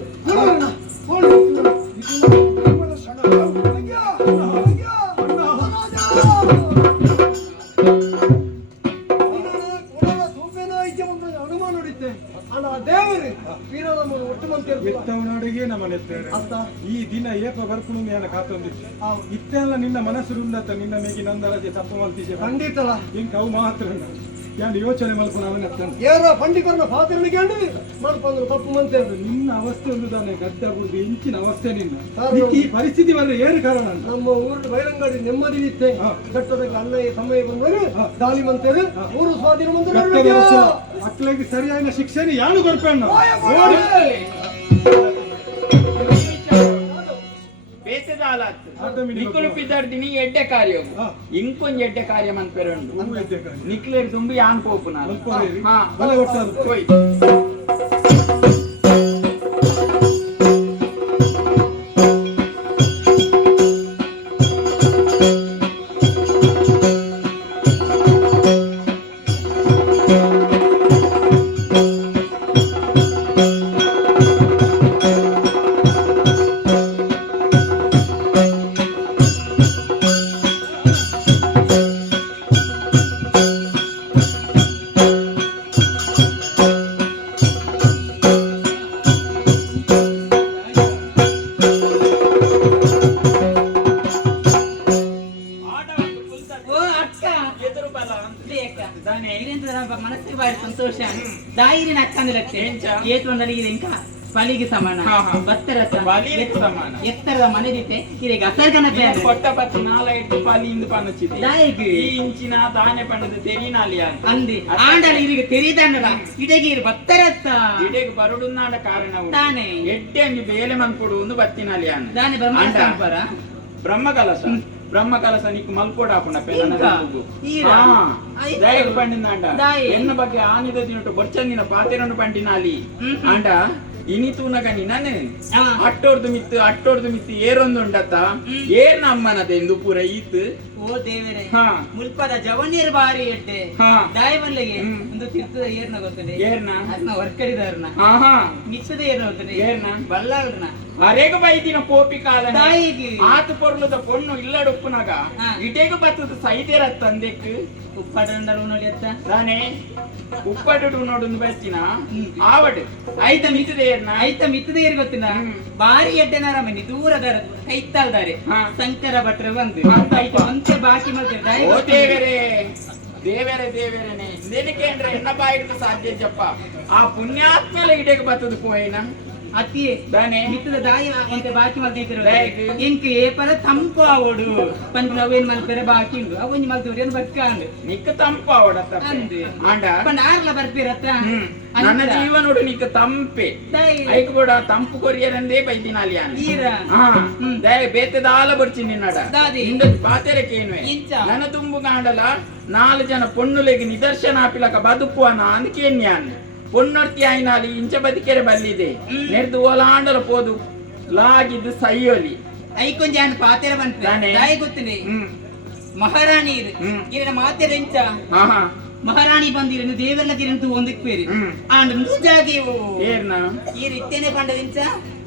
ಈ ದಿನ ಏಪ ಬರ್ಪುಣು ಕಾತೊಂದಿತ್ತು ಇತ್ತೆಲ್ಲ ನಿನ್ನ ಮನಸ್ಸು ನಿನ್ನ ಮೇಗಿ ನಂದರಜೆ ತಪ್ಪು ಮಲ್ತಿಸೆ ಖಂಡಿತಲ್ಲ ಇಂಕ ಅವು ಮಾತ್ರ ಯಾರು ಯೋಚನೆ ಮಲ್ಪು ಯಾರ ಪಂಡಿತರನ್ನ ಪಾತ್ರನಿಗೆ ಮಲ್ಪಂದ್ರು ತಪ್ಪು ಮಂತೆ ನಿನ್ನ ಅವಸ್ಥೆ ಒಂದು ತಾನೆ ಗದ್ದಾಗುದು ಇಂಚಿನ ಅವಸ್ಥೆ ನಿನ್ನ ಈ ಪರಿಸ್ಥಿತಿ ಬಂದ್ರೆ ಏನು ಕಾರಣ ನಮ್ಮ ಊರು ಬೈರಂಗಡಿ ನೆಮ್ಮದಿ ಇತ್ತೆ ಘಟ್ಟದಾಗ ಅಣ್ಣಯ್ಯ ಸಮಯ ಬಂದಾಗ ದಾಳಿ ಮಂತೇವೆ ಊರು ಸ್ವಾಧೀನ ಮಂತ್ರಿ ಮಕ್ಕಳಿಗೆ ಸರಿಯಾದ ಶಿಕ್ಷಣ ಯಾರು ಕೊಡ್ಪಣ್ಣ ನಿಕ್ಕಲು ಪಿದ್ದಾಡ್ತೀನಿ ಎಡ್ಡೆ ಕಾರ್ಯ ಇಂಕೊಂಜ್ ಎಡ್ಡೆ ಕಾರ್ಯ ಮಂತ್ಪೆರಂಡು ನಿಕ್ಲೇರ್ ತುಂಬಿ ಯಾನ್ ಪೋಪು ನಾನು మనసుకి బాగా సంతోಷ ದಾಯಿರಿ ನಕ್ಕಂದಿರತ್ತೆ ಎಂಚ? ಏತು ನಲಿಗಿದೆ ಇಂಕ ಬಲಿಗೆ ಸಮಾನ ಹಾ, ಹಾ. ಬತ್ತರತ್ತ ಬಲಿಗೆ ಸಮಾನ. ಎತ್ತರದ ಮನೆದಿತ್ತೆ ಇದೀಗ ಅಸರ್ಗನ నేను కొట్ట పత్తి 4 పల్లి ఇందు పన్నొచ్చింది ದಾಯಿಗೆ ఈ ఇంచిన తానే పండుది తెరీనాలి అని ಅಂದಿ ಆಂಡಲ ಇರಿಗೆ ತೆರೀದಂಡದ ಇದಗೆ ಇರು ಬತ್ತರತ್ತ ಇಡೆಗೆ ಬರುಡುನ್ನಾಡ ಕಾರಣ ತಾನೆ ಎಡ್ಡೆ ಅಂಗಿ ಬೇಲೆ ಮನ್ಪೊಡು ಒಂದು ಬತ್ತಿನಾಲಿ అని ದಾನಿ ಬ್ರಹ್ಮ ಅಂಡ. ಸಂಪರ బ్రహ్మ కలస నీకు మల్పోడాకుండా ఇంకా? ఈరా? అయితే. దయకు పండిందంట దాయి. ఎన్న ಬಗ್ಗೆ ఆనిద తినట్టు బొచ్చందిన పాతెరను పండినాలి అంట ಇನಿ ತೂನಗನಿ ನಾನು ಆ. ಅಟ್ಟೋರ್ದು ಮಿತ್ತು ಏರೊಂದು ಉಂಡತ್ತ ಏರ್ ನಮ್ಮನದ ಎಂದು ಪೂರ ಈತ್ ಓ ದೇವರೇ ಹಾ. ಮುಲ್ಪದ ಜವನೀರ್ ಬಾರಿ ಎಡ್ಡೆ ಹಾ. ದಾಯಮಲ್ಲಿಗೆ ಹ್ಮ್. ಒಂದು ತೀರ್ಥದ ಏರ್ನ ಗೊತ್ತದೆ ಏರ್ನ? ಅದನ್ನ ವರ್ಕಡಿದಾರನ ಆಹಾ ನಿಚ್ಚದ ಏರ್ನ ಗೊತ್ತದೆ ಏರ್ನ? ಬಲ್ಲಾಳ್ರನ ಅರೇಗ ಬೈದಿನ ಪೋಪಿ ಕಾಲ ದಾಯಿಗೆ ಆತು ಪೊರ್ಲದ ಪೊಣ್ಣು ಇಲ್ಲಡುಪ್ಪುನಾಗ ಹಾ. ಇಟೇಗ ಬತ್ತದ ಸೈದೇರ ತಂದೆಕ್ ಉಪ್ಪಡಂಡರು ನೋಡಿ ಅತ್ತ ತಾನೇ ಉಪ್ಪಡು ನೋಡು ಬೆಚ್ಚಿನ ಹ್ಮ್. ಆವಡ್ ಆಯ್ತ ಮಿತದ ಏರ್ನ ಆಯ್ತ ಮಿತ್ತದ ಏರ್ ಗೊತ್ತಿನ ಹ್ಮ್. ಬಾರಿ ಎಡ್ಡೆನಾರ ಮನಿ ದೂರದ ಕೈತಾಳ್ದಾರೆ ಹಾ. ಶಂಕರ ಭಟ್ರು ಬಂದು ಅಂತ ಆಯ್ತು ಅಂತೆ ಬಾಕಿ ಮಾಡ್ತಾರೆ ದಾಯಿ ಓ ಗೊತ್ತಿದೆ. ದೇವರೇನೆ ಇಂದೇನಕ್ಕೆ ಅಂದ್ರೆ ಎನ್ನ ಬಾಯಿಡ್ದು ಸಾಧ್ಯ ಜಪ್ಪ ಆ ಪುಣ್ಯಾತ್ಮಲ ಇಡೆಗೆ ಬತ್ತದ ಪೋಯಿನ ಅತಿ ದಾನೆ ಮಿತ್ತದ ದಾಯಿ ಅಂತೆ ಬಾಕಿ ಮಾಡ್ತಿದ್ರು ದಾಯಿಗೆ? ಇಂಕ ಏಪಲ ತಂಪು ಆವಡು ಪಂಪ ಅವೇನ್ ಮಲ್ಪೆರೆ ಬಾಕಿ ಉಂಡು ಅವನ್ ಮಲ್ತವ್ರು ಏನು ಬಟ್ಕಾಂಡು ನಿಕ್ಕ ತಂಪ ಅವಡತ್ತ ಅಂದು ಆಂಡ ಪಂಡ ಆರ್ಲ ಬರ್ಪಿರತ್ತ ನನ್ನ ಜೀವನೋಡು ನಿಕ್ಕ ತಂಪೆ ದಾಯಿ ಐಕ್ ಕೂಡ ತಂಪು ಕೊರಿಯರಂದೇ ಬೈದಿನಾಲಿ ಈರ ದಯ ಬೇತದಾಲ ಬರ್ಚಿ ನಿನ್ನಡ ದಾದಿ. ಇಂದ ಪಾತೆರಕೇನುವೆ ಇಂಚ. ನನ್ನ ತುಂಬು ಕಾಂಡಲ 4 ಜನ ಪೊಣ್ಣುಲೆಗೆ ನಿದರ್ಶನ ಆಪಿಲಕ ಬದುಕುವನ ಅಂದ್ಕೇನ್ಯಾನ್ ಪೊಣ್ಣೊರ್ತಿ ಆಯ್ನಾಲಿ ಇಂಚ ಬದುಕೆರೆ ಬಲ್ಲಿದೆ ನೆರ್ದು ಓಲಾಂಡಲ ಪೋದು ಲಾಗಿದ್ದು ಸೈಯೊಲಿ ಐಕೊಂಜಾನ್ ಪಾತೆರ ಬಂತ ದಾನೆ. ದಾಯಿ ಗೊತ್ತಿನಿ ಮಹಾರಾಣಿ ಇದು ಹ್ಮ್. ಇರ ಮಾತೆರ ಎಂಚ ಆಹಾ ಮಹಾರಾಣಿ ಬಂದಿರನು ದೇವರ ತಿರಂತು ಒಂದಕ್ಕೆ ಪೇರಿ ಆಂಡ್ ಜಾಗಿವು ಏರ್ನ ಈ ರೀತಿಯೇ ಪಂಡದಿಂಚ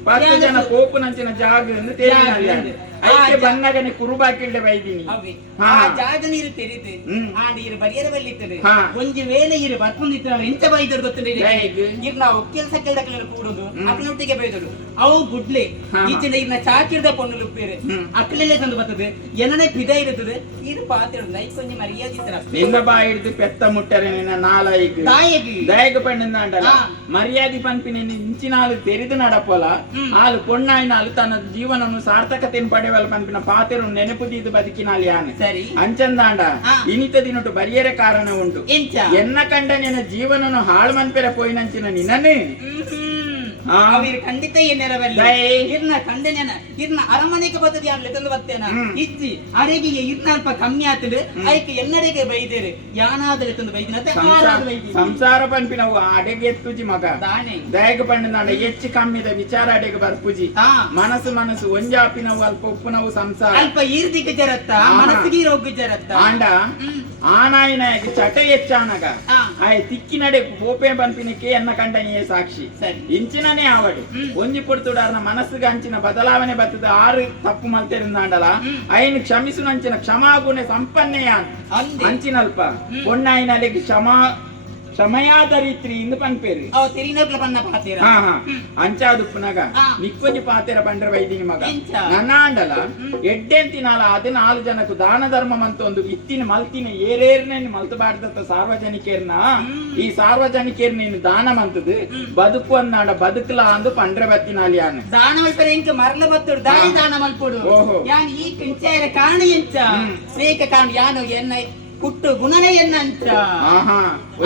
10 ಜನ ಕೋಪು ನಂಚಿನ ಜಾಗ ಎಂದು ತೇರಿನಾಲಿ ಐಕೆ ಬನ್ನಗನೆ ಕುರುಬಾಕಿಲ್ಡೆ ಬೈದಿನಿ ಅವೆ ಹಾ. ಆ ಜಾಗ ನೀರು ತೆರಿದು ಹ್ಮ್. ಆಂಡ್ ಇರು ಬರಿಯರ ಬಲ್ಲಿತ್ತದೆ ಹಾ. ಒಂಜಿ ವೇಳೆ ಇರು ಬತ್ಮಂದಿತ್ತ ಎಂತ ಬೈದರು ಗೊತ್ತಿಲ್ಲ ಹೇಗೆ? ಇರ್ ನಾವು ಕೆಲಸ ಕೆಲ್ದಕ್ಕೆಲ್ಲ ಕೂಡುದು ಅಕ್ಲೊಟ್ಟಿಗೆ ಬೈದರು ಅವು ಗುಡ್ಲೆ ಹಾ. ಈಚಿನ ಇರ್ನ ಚಾಕಿರ್ದ ಪೊಣ್ಣು ಉಪ್ಪೇರು ಅಕ್ಲೆಲ್ಲೇ ತಂದು ಬರ್ತದೆ ಏನನೇ ಪಿದ ಇರುತ್ತದೆ ಇದು ಪಾತ್ರೆ ನೈಕೊಂಜಿ ಮರ್ಯಾದಿತ್ತರ ನಿನ್ನ ಬಾಯಿ ಹಿಡಿದು ಪೆತ್ತ ಮುಟ್ಟರೆ ನಿನ್ನ ನಾಲಾಯಿಕ್ ತಾಯಿಗೆ ದಯಗ ಪಂಡಿನ ಅಂಡಲ ಹಾ. ಮರ್ಯಾದಿ ಪಂಪಿನ ಇಂಚಿನಾಲು ತೆರೆದು ನಡಪೋಲ ಆಲು ಪೊಣ್ಣಾಯಿನಾಲು ತನ್ನ ಜೀವನವನ್ನು ಸಾರ್ಥಕತೆಯನ್ನು ಪಡೆವಲ್ಲ ಪಂಪಿನ ಪಾತೆರು ನೆನಪುದಿದ್ದು ಬದುಕಿನಾಲಿ ಆನೆ ಸರಿ ಅಂಚಂದಾಂಡ ಹಾ. ಇನಿತ ದಿನಟು ಬರಿಯರೆ ಕಾರಣ ಉಂಟು ಎಂಚ ಎನ್ನ ಕಂಡ ನಿನ್ನ ಜೀವನನು ಹಾಳು ಮನ್ಪೆರ ಪೋಯಿನಂಚಿನ ನಿನ್ನನೇ ಹಾ. ಅವಿರ್ ಖಂಡಿತ ಏನೇರವಲ್ಲ ದಯೆ. ಇರ್ನ ಕಂಡನೇನ ಇರ್ನ ಅರಮನೆಗೆ ಬರ್ತದೆ ಯಾನ್ ಲೆತಂದು ಬರ್ತೇನ ಹ್ಮ್. ಇಜ್ಜಿ ಅರೆಗಿಗೆ ಇರ್ನ ಅಲ್ಪ ಕಮ್ಮಿ ಆತದೆ ಐಕೆ ಎಲ್ಲಡೆಗೆ ಬೈದೇರೆ ಯಾನಾದ ಲೆತಂದು ಬೈದಿನ ಅತ್ತೆ ಆರಾದ ಬೈದಿನ ಸಂಸಾರ ಪಂಪಿನವು ಅಡೆಗೆ ಎತ್ತುಜಿ ಮಗ ದಾನೆ ದಯಗ ಪಂಡಿನ ಹೆಚ್ಚು ಕಮ್ಮಿದ ವಿಚಾರ ಅಡೆಗೆ ಬರ್ಪುಜಿ ಹಾ ಮನಸ್ಸು ಒಂಜಾಪಿನವು ಅಲ್ಪ ಉಪ್ಪುನವು ಸಂಸಾರ ಅಲ್ಪ ಈರ್ದಿಗೆ ಜರತ್ತ ಮನಸ್ಸಿಗೆ ರೋಗ ಜರತ್ತ ಆಂಡ ಆನಾಯಿನಾಯಕ ಚಟ ಹೆಚ್ಚಾನಗ ಹಾ. ಆಯ್ ತಿಕ್ಕಿನಡೆ ಪೋಪೆ ಪಂಪಿನಕ್ಕೆ ಎನ್ನ ಕಂಡನಿಯೇ ಸಾಕ್ಷಿ ಸರಿ ಇಂಚಿನನೇ ಆವಡು ಒಂಜಿ ಪುಡ್ತುಡಾರ್ನ ಮನಸ್ಸಿಗೆ ಅಂಚಿನ ಬದಲಾವಣೆ ಬರ್ತದ 6 ತಪ್ಪು ಮಲ್ತೆರಿಂದಾಂಡಲ ಐನ್ ಕ್ಷಮಿಸು ನಂಚಿನ ಕ್ಷಮಾಗುಣೆ ಸಂಪನ್ನೆಯ ಅಂದೆ ಅಂಚಿನಲ್ಪ ಪೊಣ್ಣಾಯಿನಲೆಗೆ ಕ್ಷಮಯಾದರಿತ್ರಿ ಇಂದು ಪನ್ಪೇರು ಅವ ತೆರಿನೋಕ್ಲ ಪನ್ನ ಪಾತೀರ ಹಾ ಹಾ ಅಂಚಾದುಪ್ಪುನಗ ಹಾ. ನಿಕ್ಕೊಂಜಿ ಪಾತೆರ ಪಂಡ್ರ ವೈದಿನಿ ಮಗ ಎಂಚ? ನನ್ನ ಆಂಡಲ ಎಡ್ಡೆಂತಿನಾಲ 14 ಜನಕ್ಕೂ ದಾನ ಧರ್ಮ ಮಂತೊಂದು ಇತ್ತಿನ ಮಲ್ತಿನ ಏರೇರ್ನ ಮಲ್ತಬಾರ್ದತ್ತ ಸಾರ್ವಜನಿಕರ್ನ ಈ ಸಾರ್ವಜನಿಕರ್ ನೀನು ದಾನ ಮಂತದು ಬದುಕು ಅನ್ನಾಡ ಬದುಕಲ ಅಂದು ಪಂಡ್ರೆ ಬತ್ತಿನಾಲಿ ಆನೆ ದಾನ ಮಲ್ಪರ ಇಂಕ ಮರಲ ಬತ್ತುಡು ದಾಯಿ ದಾನ ಮಲ್ಪುಡು ಓಹೋ. ಯಾನ್ ಈ ಕಂಚಾಯರ ಕಾರಣ ಎಂಚ ನೇಕ ಕಾರಣ ಯಾನು ಎನ್ನ ಹುಟ್ಟು ಗುಣನೇ ಎನ್ನಂಚ ಆಹಾ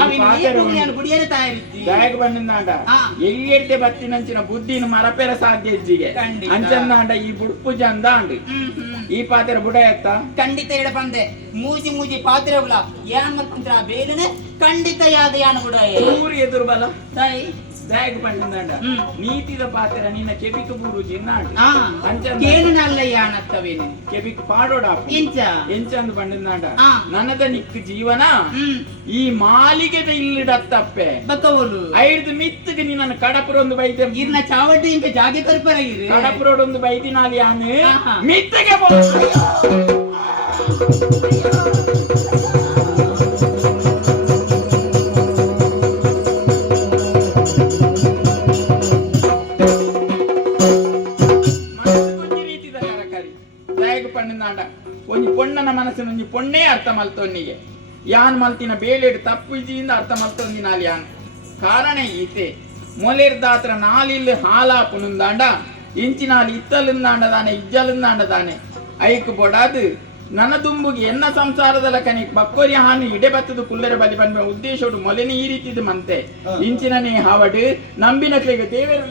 ಅವಿನ ಏಕುಗಿಯಾನು ಗುಡಿಯರ ತಾಯಿರಿತ್ತಿ ದಯಗ ಬಂದಿಂದಾಂಡ ಹಾ. ಎಲ್ಲಿಯಡ್ಡೆ ಬತ್ತಿನಂಚಿನ ಬುದ್ಧಿನ ಮರಪೆರ ಸಾಧ್ಯ ಹೆಜ್ಜಿಗೆ ಖಂಡಿತ. ಅಂಚಂದಾಂಡ ಈ ಬುಡ್ಪು ಜಂದ ಅಂಡು ಈ ಪಾತೆರ ಬುಡ ಎತ್ತ ಖಂಡಿತ ಇಡ ಬಂದೆ ಮೂಜಿ ಪಾತ್ರೆಗಳ ಯಾನ್ ಮತ್ತಂತ್ರ ಬೇಲನೆ ಖಂಡಿತ ಯಾದ ಯಾನು ಗುಡ ಊರು ಎದುರು ಬಲ ತಾಯಿ ದಯಗ ಬಂದಿಂದಾಂಡ ನೀತಿದ ಪಾತೆರ ನಿನ್ನ ಕೆಬಿಕ ಬೂರು ಜಿನ್ನಾಂಡು ಆ ಅಂಚಂದ ಕೇಳುನಲ್ಲ ಯಾನತ್ತವೇನೆ ಕೆಬಿಕ್ ಪಾಡೋಡ ಎಂಚ ಎಂಚಂದು ಬಂದಿಂದಾಂಡ ಆ. ನನದ ನಿಕ್ ಜೀವನ ಈ ಮಾಲಿಗೆದ ಇಲ್ಲಿಡತ್ತಪ್ಪೆ ಬಕ್ಕವಲು ಐದು ಮಿತ್ತಿಗೆ ನಿನ್ನ ಕಡಪರೊಂದು ಬೈದೆ ಇರ್ನ ಚಾವಟಿ ಇಂಕ ಜಾಗೆ ಕರ್ಪರ ಇರು ಕಡಪರೋಡೊಂದು ಬೈದಿನಾಲಿ ಆನೆ ಆಹಾ. ಮಿತ್ತಿಗೆ ಒಂಜಿ ಪೊಣ್ಣನ ಮನಸ್ಸಿನ ಒಂಜಿ ಪೊಣ್ಣೆ ಅರ್ಥ ಮಲ್ತೊನ್ನಿಗೆ ಯಾನ್ ಮಲ್ತಿನ ಬೇಳೆಡ್ ತಪ್ಪು ಇಜಿಯಿಂದ ಅರ್ಥ ಮಲ್ತೊಂದಿನಾಲ್ ಯಾನ್ ಕಾರಣ ಈತೆ ಮೊಲೆರ್ದಾತ್ರ ನಾಲಿಲ್ ಹಾಲಾಪುನುಂದಾಂಡ ಇಂಚಿನಾಲ್ ಇತ್ತಲಿಂದಾಂಡದಾನೆ ಇಜ್ಜಲಿಂದಾಂಡದಾನೆ ಐಕ್ ಬೊಡಾದು ನನ್ನ ದುಂಬುಗೆ ಎನ್ನ ಸಂಸಾರದಲ್ಲ ಕನಿ ಬಕ್ಕೋರಿ ಹಾನಿ ಇಡೆ ಬತ್ತದು ಕುಲ್ಲರ ಬಲಿ ಬಂದ ಉದ್ದೇಶ ಮೊಲೆನಿ ಈ ರೀತಿದು ಮಂತೆ ಇಂಚಿನನೇ ಹಾವಡು ನಂಬಿನ ಕ್ಲೆಗೆ ದೇವರು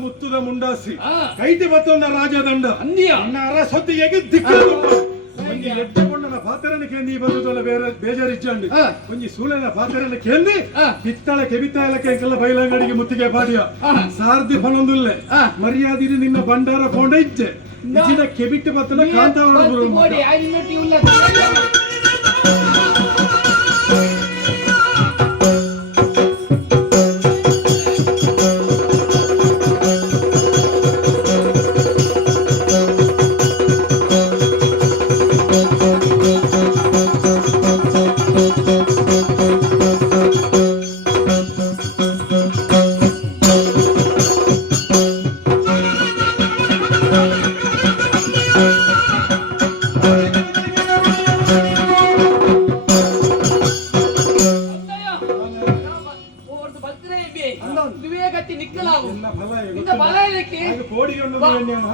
ಮುತ್ತುದ ಮುಂಡಾಸಿ ಕೈತೆ ಬತ್ತೊಂದ ರಾಜದಂಡ ಅರಸೊತ್ತಿಗೆ ಒಂಜಿ ಎಡ್ಡೆಕೊಂಡನ ಪಾತ್ರನ ಕೇಂದಿ ಬಂದುದಲ್ಲ ಬೇರೆ ಬೇಜಾರಿಚ್ಚಂಡು ಒಂಜಿ ಸೂಳೆನ ಪಾತ್ರನ ಕೇಂದಿ ಪಿತ್ತಳ ಕೆಬಿತ್ತಾಯಲಕ್ಕೆಲ್ಲ ಬೈಲಂಗಡಿಗೆ ಮುತ್ತಿಗೆ ಪಾಡಿಯ ಸಾರ್ದಿ ಪಣೊಂದುಲ್ಲೆ ಮರ್ಯಾದಿರಿ ನಿನ್ನ ಬಂಡಾರ ಕೊಂಡ ಇಜ್ಜೆ ಇಜಿನ ಕೆಬಿಟ್ಟು ಬತ್ತನ ಕಾಂತಾವರ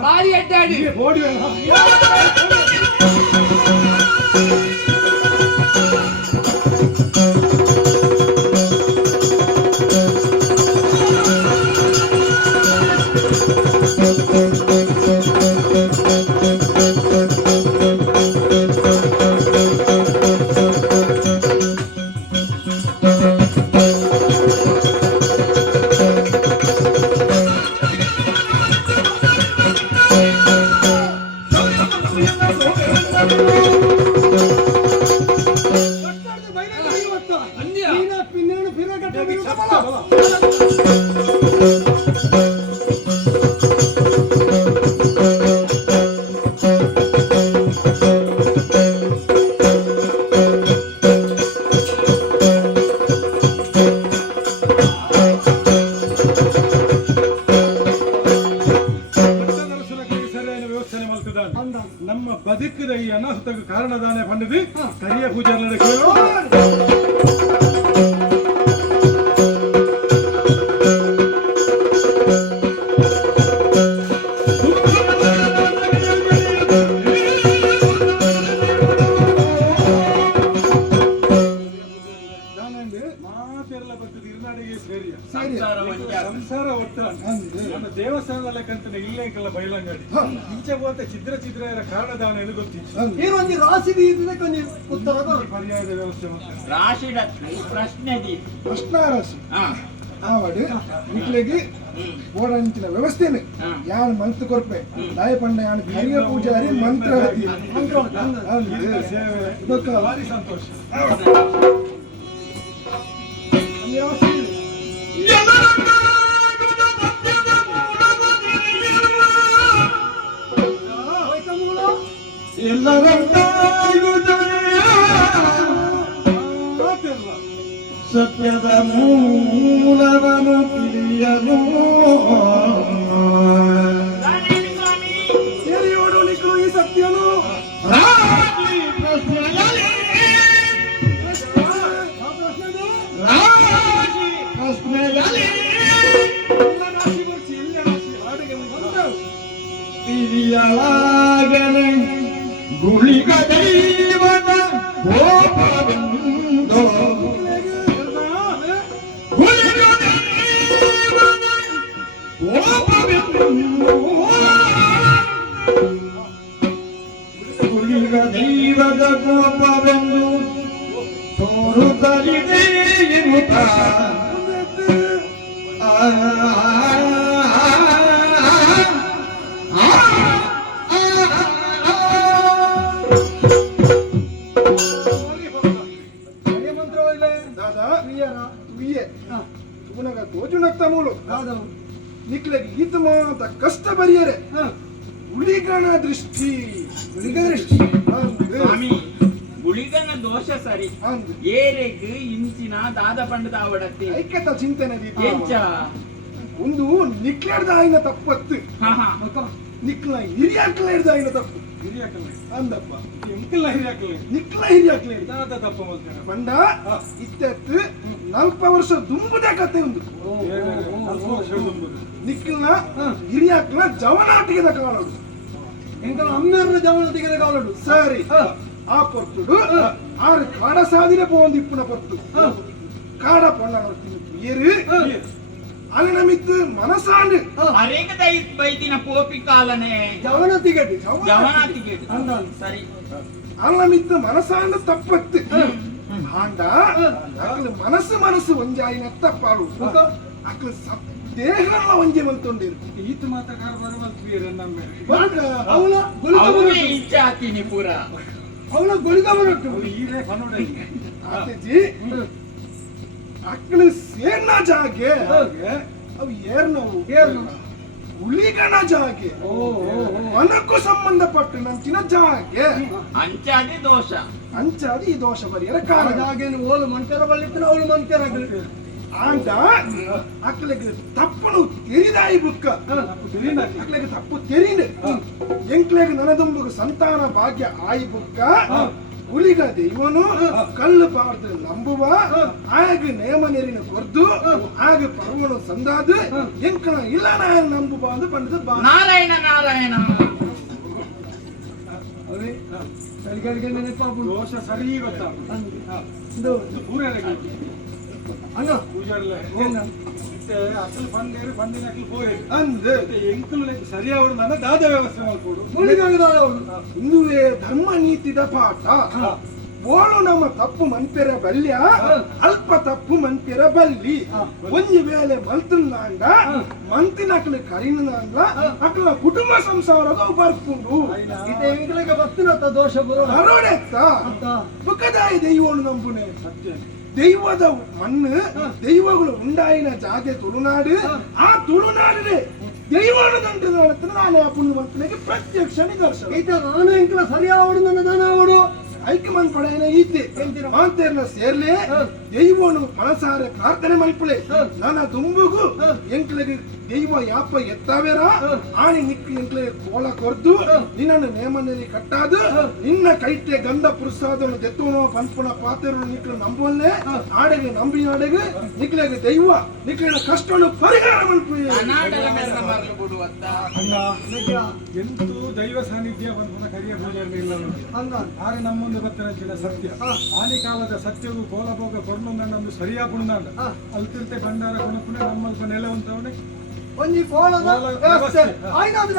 ಭಾರಿ ಅಡ್ಡಾಡಿ ನಮ್ಮ ಬದುಕಿದ ಈ ಅನಾಹುತಕ್ಕೆ ಕಾರಣದಾನೆ ಪಂಡಿತಿ ಕರಿಯ ಪೂಜಾರನ ಕೇಳೋ ಸಂಸಾರ ಒಟ್ಟ ನಮ್ಮ ದೇವಸ್ಥಾನದ ಲೆಕ್ಕಂತ ಇಲ್ಲೇಕಲ್ಲ ಬೈಲಂಗಡಿ ಇಂಚೆ ಹೋದ ಚಿದ್ರ ಚಿದ್ರ ಕಾರಣದಾನ ಇದು ಗೊತ್ತಿತ್ತು ಪರ್ಯಾಯದ ವ್ಯವಸ್ಥೆ ರಾಶಿ ಪ್ರಶ್ನೆ ಪ್ರಶ್ನಾರಾಶಿ ಆವಡು ಇಟ್ಲೆಗೆ ಓಡಂಚಿನ ವ್ಯವಸ್ಥೆನೆ ಯಾನ್ ಮಂತ್ರ ಕೊರ್ಪೆ ದಾಯ ಪಂಡ ಯಾನ್ ಕರಿಯ ಪೂಜಾರಿ ಮಂತ್ರ ಇದಕ್ಕ ಭಾರಿ ಸಂತೋಷ ಸತ್ಯದ ಮೂಲವನ್ನು ತಿಳಿಯಲು ಸೇರಿಯೋಡು ನಿಖಲು ಈ ಸತ್ಯನು ರಾಶಿ ಪ್ರಶ್ನೆಯಲ್ಲಿ ತಿಳಿಯಲಾಗನೆ ಗುಳಿಗ ದೈವದ ಕೋಪವೆಂದೋ ಗುಳಿಗ ಸುತ್ತಲಿದೆ ಎನ್ನುತ್ತ ಕಷ್ಟ ಬರಿಯರೆ ಉಳಿಗಣ ದೃಷ್ಟಿ ಸ್ವಾಮಿ ಗುಳಿಗನ ದೋಷ ಸರಿ ಏರೆಗ್ ಇಂಚಿನ ದಾದ ಪಂಡದ ಅವಡತ್ತೆ ಐಕ್ಯತ ಚಿಂತನೆ ಎಂಚ ಒಂದು ನಿಕ್ಲೆಡ್ದ ಆಯ್ನ ತಪ್ಪತ್ತು ಹಾ ಹಾ ನಿಕ್ಲ ಹಿರಿಯಾಕ್ಲ ಹಿಡ್ದ ಆಯ್ನ ತಪ್ಪು ಹಿರಿಯಾಕಲ್ಲ ಅಂದಪ್ಪ ಎಂಕಲ್ಲ ಹಿರಿಯಾಕಲ್ಲ ನಿಕ್ಲ ಹಿರಿಯಾಕ್ಲ ಹಿಡ್ದ ದಾದ ತಪ್ಪ ಮಲ್ತೇನೆ ಪಂಡ ಇತ್ತೆತ್ತು 40 ವರ್ಷ ದುಂಬುದೇ ಕತೆ ಒಂದು ನಿಕ್ಲ ಹಿರಿಯಾಕ್ಲ ಜವನಾಟಿಗೆದ ಕಾಲಡು ಎಂಕಲ್ ಅಮ್ಮೇರ ಜವನ ತೆಗೆದ ಕಾಲಡು ಸರಿ ಆ ಪೊರ್ತುಡು ಆರು ಕಾಡ ಸಾದಿನ ಪೋಂದು ಇಪ್ಪುನ ಪೊರ್ತು ಕಾಡ ಪೊಂಡ ಏರು ಅಲ್ಲಿನ ಮಿತ್ತು ಮನಸಾಂಡು ಅರೇಕ ದೈ ಬೈತಿನ ಪೋಪಿ ಕಾಲನೆ ಜವನ ತಿಗಟ್ಟು ಜವನಾತಿಗೆ ಸರಿ ಅಲ್ಲಿನ ಮಿತ್ತು ಮನಸಾಂಡು ತಪ್ಪತ್ತು ಆಂಡ ಅಕ್ಲು ಮನಸ್ಸು ಒಂಜಾಯಿನ ತಪ್ಪಾಳು ಅಕ್ಲು ದೇಹಲ್ಲ ಒಂಜೆ ಮಂತೊಂಡಿರು ಈತ ಮಾತಕಾರ ಬರಬಲ್ತೀರ ನಮ್ಮ ಅವಳ ಅವನೇ ಇಚ್ಛೆ ಹಾಕಿನಿ ಪೂರ ಅವಳ ಗೊಳಿಗ ಬರಟ್ಟು ಈರೇ ಕನ್ನಡ ಆತೇಜಿ ಅಕ್ಲು ಸೇರ್ನ ಜಾಗೆ ಅವು ಏರ್ನವು ಉಳಿಗಣ ಜಾಗೆ ಮನಕ್ಕೂ ಸಂಬಂಧಪಟ್ಟು ನಂಚಿನ ಜಾಗೆ ಅಂಚಾದಿ ದೋಷ ಅಂಚಾದಿ ಈ ದೋಷ ಬರಿಯರ ಕಾರಣ ಹಾಗೇನು ಓಲು ಮಂಟರ ಬಲ್ಲಿತ್ತು ಅವಳು ಮಂಟರ ಆಂಡ ಅಕ್ಲೆಗೆ ತಪ್ಪನು ತೆರಿದಾಯಿ ಬುಕ್ಕ ಅಕ್ಲೆಗೆ ತಪ್ಪು ತೆರಿನೆ ಎಂಕ್ಲೆಗೆ ನನದೊಂಬುಗ ಸಂತಾನ ಭಾಗ್ಯ ಆಯಿ ಬುಕ್ಕ ಉಳಿಗ ದೈವನು ಕಲ್ಲು ಪಾರ್ದು ನಂಬುವ ಆಗ ನೇಮ ನೆರಿನ ಕೊರ್ದು ಆಗ ಪರ್ವನು ಸಂದಾದ ಎಂಕಣ ಇಲ್ಲ ನಾಯ ನಂಬುವ ಅಂದು ಪಂಡಿತ ನಾರಾಯಣ ನಾರಾಯಣ ಅವೇ ಕಳಿಗಳಿಗೆ ನೆನಪಾಗ್ಬಿಡು ದೋಷ ಸರಿ ಗೊತ್ತಾ ಪೂರ ಅಣ್ಣ ಪೂಜಾರ್ಲ ಅಸಲು ಬಂದೇರು ಬಂದಿನ ಅಕ್ಲು ಪೋಯೆ ಅಂದ್ ಎಂಕಲ್ ಸರಿಯಾವಡು ನನ್ನ ದಾದ ವ್ಯವಸ್ಥೆ ಮಾಡ್ಕೊಡು ಹಿಂದುವೇ ಧರ್ಮ ನೀತಿದ ಪಾಠ ಓಳು ನಮ್ಮ ತಪ್ಪು ಮನ್ಪೆರ ಬಲ್ಯ ಅಲ್ಪ ತಪ್ಪು ಮನ್ಪೆರ ಬಲ್ಲಿ ಒಂಜಿ ವೇಳೆ ಮಲ್ತುಂದಾಂಡ ಮಂತಿನ ಅಕ್ಲು ಕರಿನಾಂಡ ಅಕ್ಲ ಕುಟುಂಬ ಸಂಸಾರದ ಬರ್ಪುಂಡು ಎಂಕಲಿಗೆ ಬರ್ತಿರತ್ತ ದೋಷ ಬರೋ ಹರೋಡೆತ್ತ ಬುಕ್ಕದಾಯಿ ದೈವನು ನಂಬುನೆ ಸತ್ಯ ದೈವದ ಮಣ್ಣು ದೈವಗಳು ಉಂಡಾಯಿನ ಜಾಗೆ ತುಳುನಾಡು ಆ ತುಳುನಾಡಿಗೆ ದೈವನ ದಂಡ ನಾನೇ ಆ ಪುಣ್ಯವಂತನಿಗೆ ಪ್ರತ್ಯಕ್ಷ ನಿದರ್ಶನ ನಾನು ಎಂಕಲ ಸರಿಯಾವಡು ನನ್ನ ದಾನವಡು ಐಕ್ಯಮನ್ ಪಡೆಯನ ಈತೆ ಮಾಂತೇರ್ನ ಸೇರ್ಲೆ ದೈವನು ಮನಸಾರೆ ಪ್ರಾರ್ಥನೆ ಮಲ್ಪಳೆ ನನ್ನ ದುಂಬುಗು ಎಂಕ್ಲೆಗೆ ದೈವ ಯಾಪ ಎತ್ತಾವೇರ ಆಣಿ ನಿಕ್ಕು ಎಂಕ್ಲೆಗೆ ಕೋಲ ಕೊರ್ದು ನಿನ್ನನ್ನು ನೇಮನೇಲಿ ಕಟ್ಟಾದು ನಿನ್ನ ಕೈತೆ ಗಂಧ ಪುರುಸಾದನು ದೆತ್ತುವನೋ ಪಂಪುನ ಪಾತೆರು ನಿಕ್ಲು ನಂಬುವಲ್ಲೇ ಆಡೆಗೆ ನಂಬಿ ಆಡೆಗೆ ನಿಕ್ಲೆಗೆ ದೈವ ನಿಕ್ಲಿನ ಕಷ್ಟವನ್ನು ಪರಿಹಾರ ಮಲ್ಪು ಅನಾಟಲ ಮೆಲ್ಲ ಮರಳು ಬಿಡುವತ್ತ ಅಲ್ಲ ಎಂತೂ ದೈವ ಸಾನ್ನಿಧ್ಯ ಬಂದ ಕರಿಯ ಪೂಜಾರ್ನ ಇಲ್ಲ ಆರೆ ನಮ್ಮೊಂದು ಗೊತ್ತಿನ ಸತ್ಯ ಆನಿ ಕಾಲದ ಸತ್ಯವು ಕೋಲಭೋಗ ಕೊರ್ನೊಂದು ಸರಿಯಾ ಪುಣ್ಯಾಂಡ ಅಲ್ತಿರ್ತೆ ಭಂಡಾರ ಕೊಣಪುಣೆ ನಮ್ಮಲ್ಪ ನೆಲೆವಂತವನೇ ಒಂಜಿ ಕೋಲದ ವ್ಯವಸ್ಥೆ ಆಯ್ನಾದ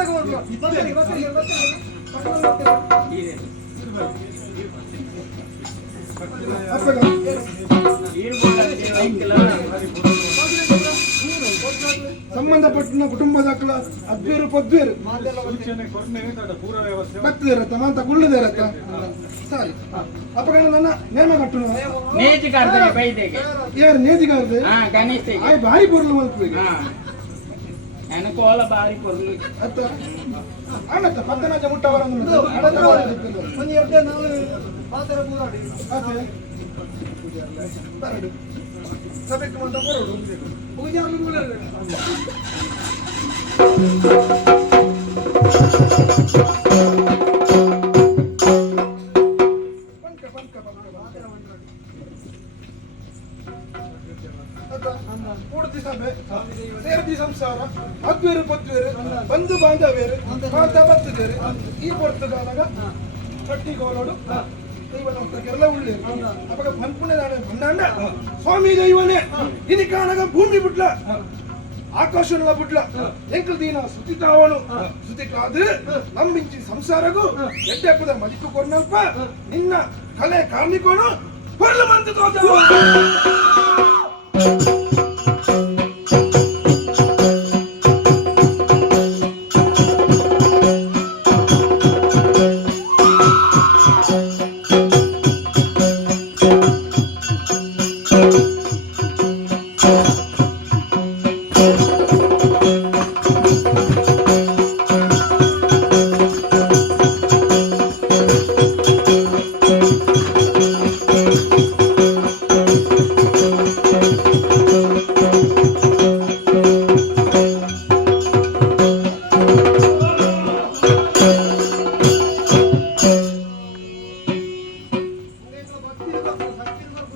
ಸಂಬಂಧಪಟ್ಟ ಕುಟುಂಬದ ಅಕ್ಲ ಅದ್ವೇರು ಪದ್ವೇರು ಸೂಚನೆ ಕೊರ್ನೆ ಪೂರ ವ್ಯವಸ್ಥೆ ಬತ್ತದಿರತ್ತ ಮಾತ ಗುಳ್ಳದಿರತ್ತ ಸರಿ ಅಪಗಣ ನನ್ನ ನೇಮ ಕಟ್ಟು ನೇಜಿ ಕಾರ್ದೆ ಬೈದೆಗೆ ಯಾರು ನೇದಿಗಾರದೆ ಹಾ ಗಣೇಶಗೆ ಆಯ್ ಭಾರಿ ಪೊರ್ಲು ಮಲ್ಪುವಿಗೆ ಹಾ ನಾನು ಕೋಲ ಬಾರಿ ಕೊರ್ಲು ಅತ್ತ ಅಣ್ಣತ್ತ ಪತ್ತನಾಜ ಮುಟ್ಟವರನ್ನು ಒಂಜಿ ಎಡ್ಡೆ ನಾವು ಪಾತ್ರ ಪೂರಾಡಿ ಅತ್ತೆ ಬರಡು ಸಭೆಗೆ ಮಂದ ಬರಡು ಪೂಜೆ ಪೂರ್ತಿ ಸಭೆ ಸೇರ್ತಿ ಸಂಸಾರ ಅದ್ವೇರು ಪದ್ವೇರು ಬಂಧು ಬಾಂಧವ್ಯರು ಮಾತ ಬತ್ತದೇರು ಈ ಪೊರ್ತುಗಾಲಾಗ ಕಟ್ಟಿ ಗೋಲೋಡು ದೈವನಂತಕ್ಕೆಲ್ಲ ಉಳ್ಳೇರು ಅವಾಗ ಪನ್ಪುಣೆ ಬಂದಾಂಡ ಸ್ವಾಮಿ ದೈವನೇ ಇನಿ ಕಾಣಗ ಭೂಮಿ ಬಿಡ್ಲ ಆಕಾಶನ ಬಿಡ್ಲ ಎಂಕಲ್ ದೀನ ಸುತಿತಾವನು ಸುತಿಕಾದು ನಂಬಿಂಚಿ ಸಂಸಾರಗೂ ಎಡ್ಡೆಪ್ಪದ ಮಲಿಕು ಕೊನ್ನಲ್ಪ ನಿನ್ನ ಕಲೆ ಕಾರ್ಮಿಕೋನು ಹೊರಲು ಮಂತ ತೋಟ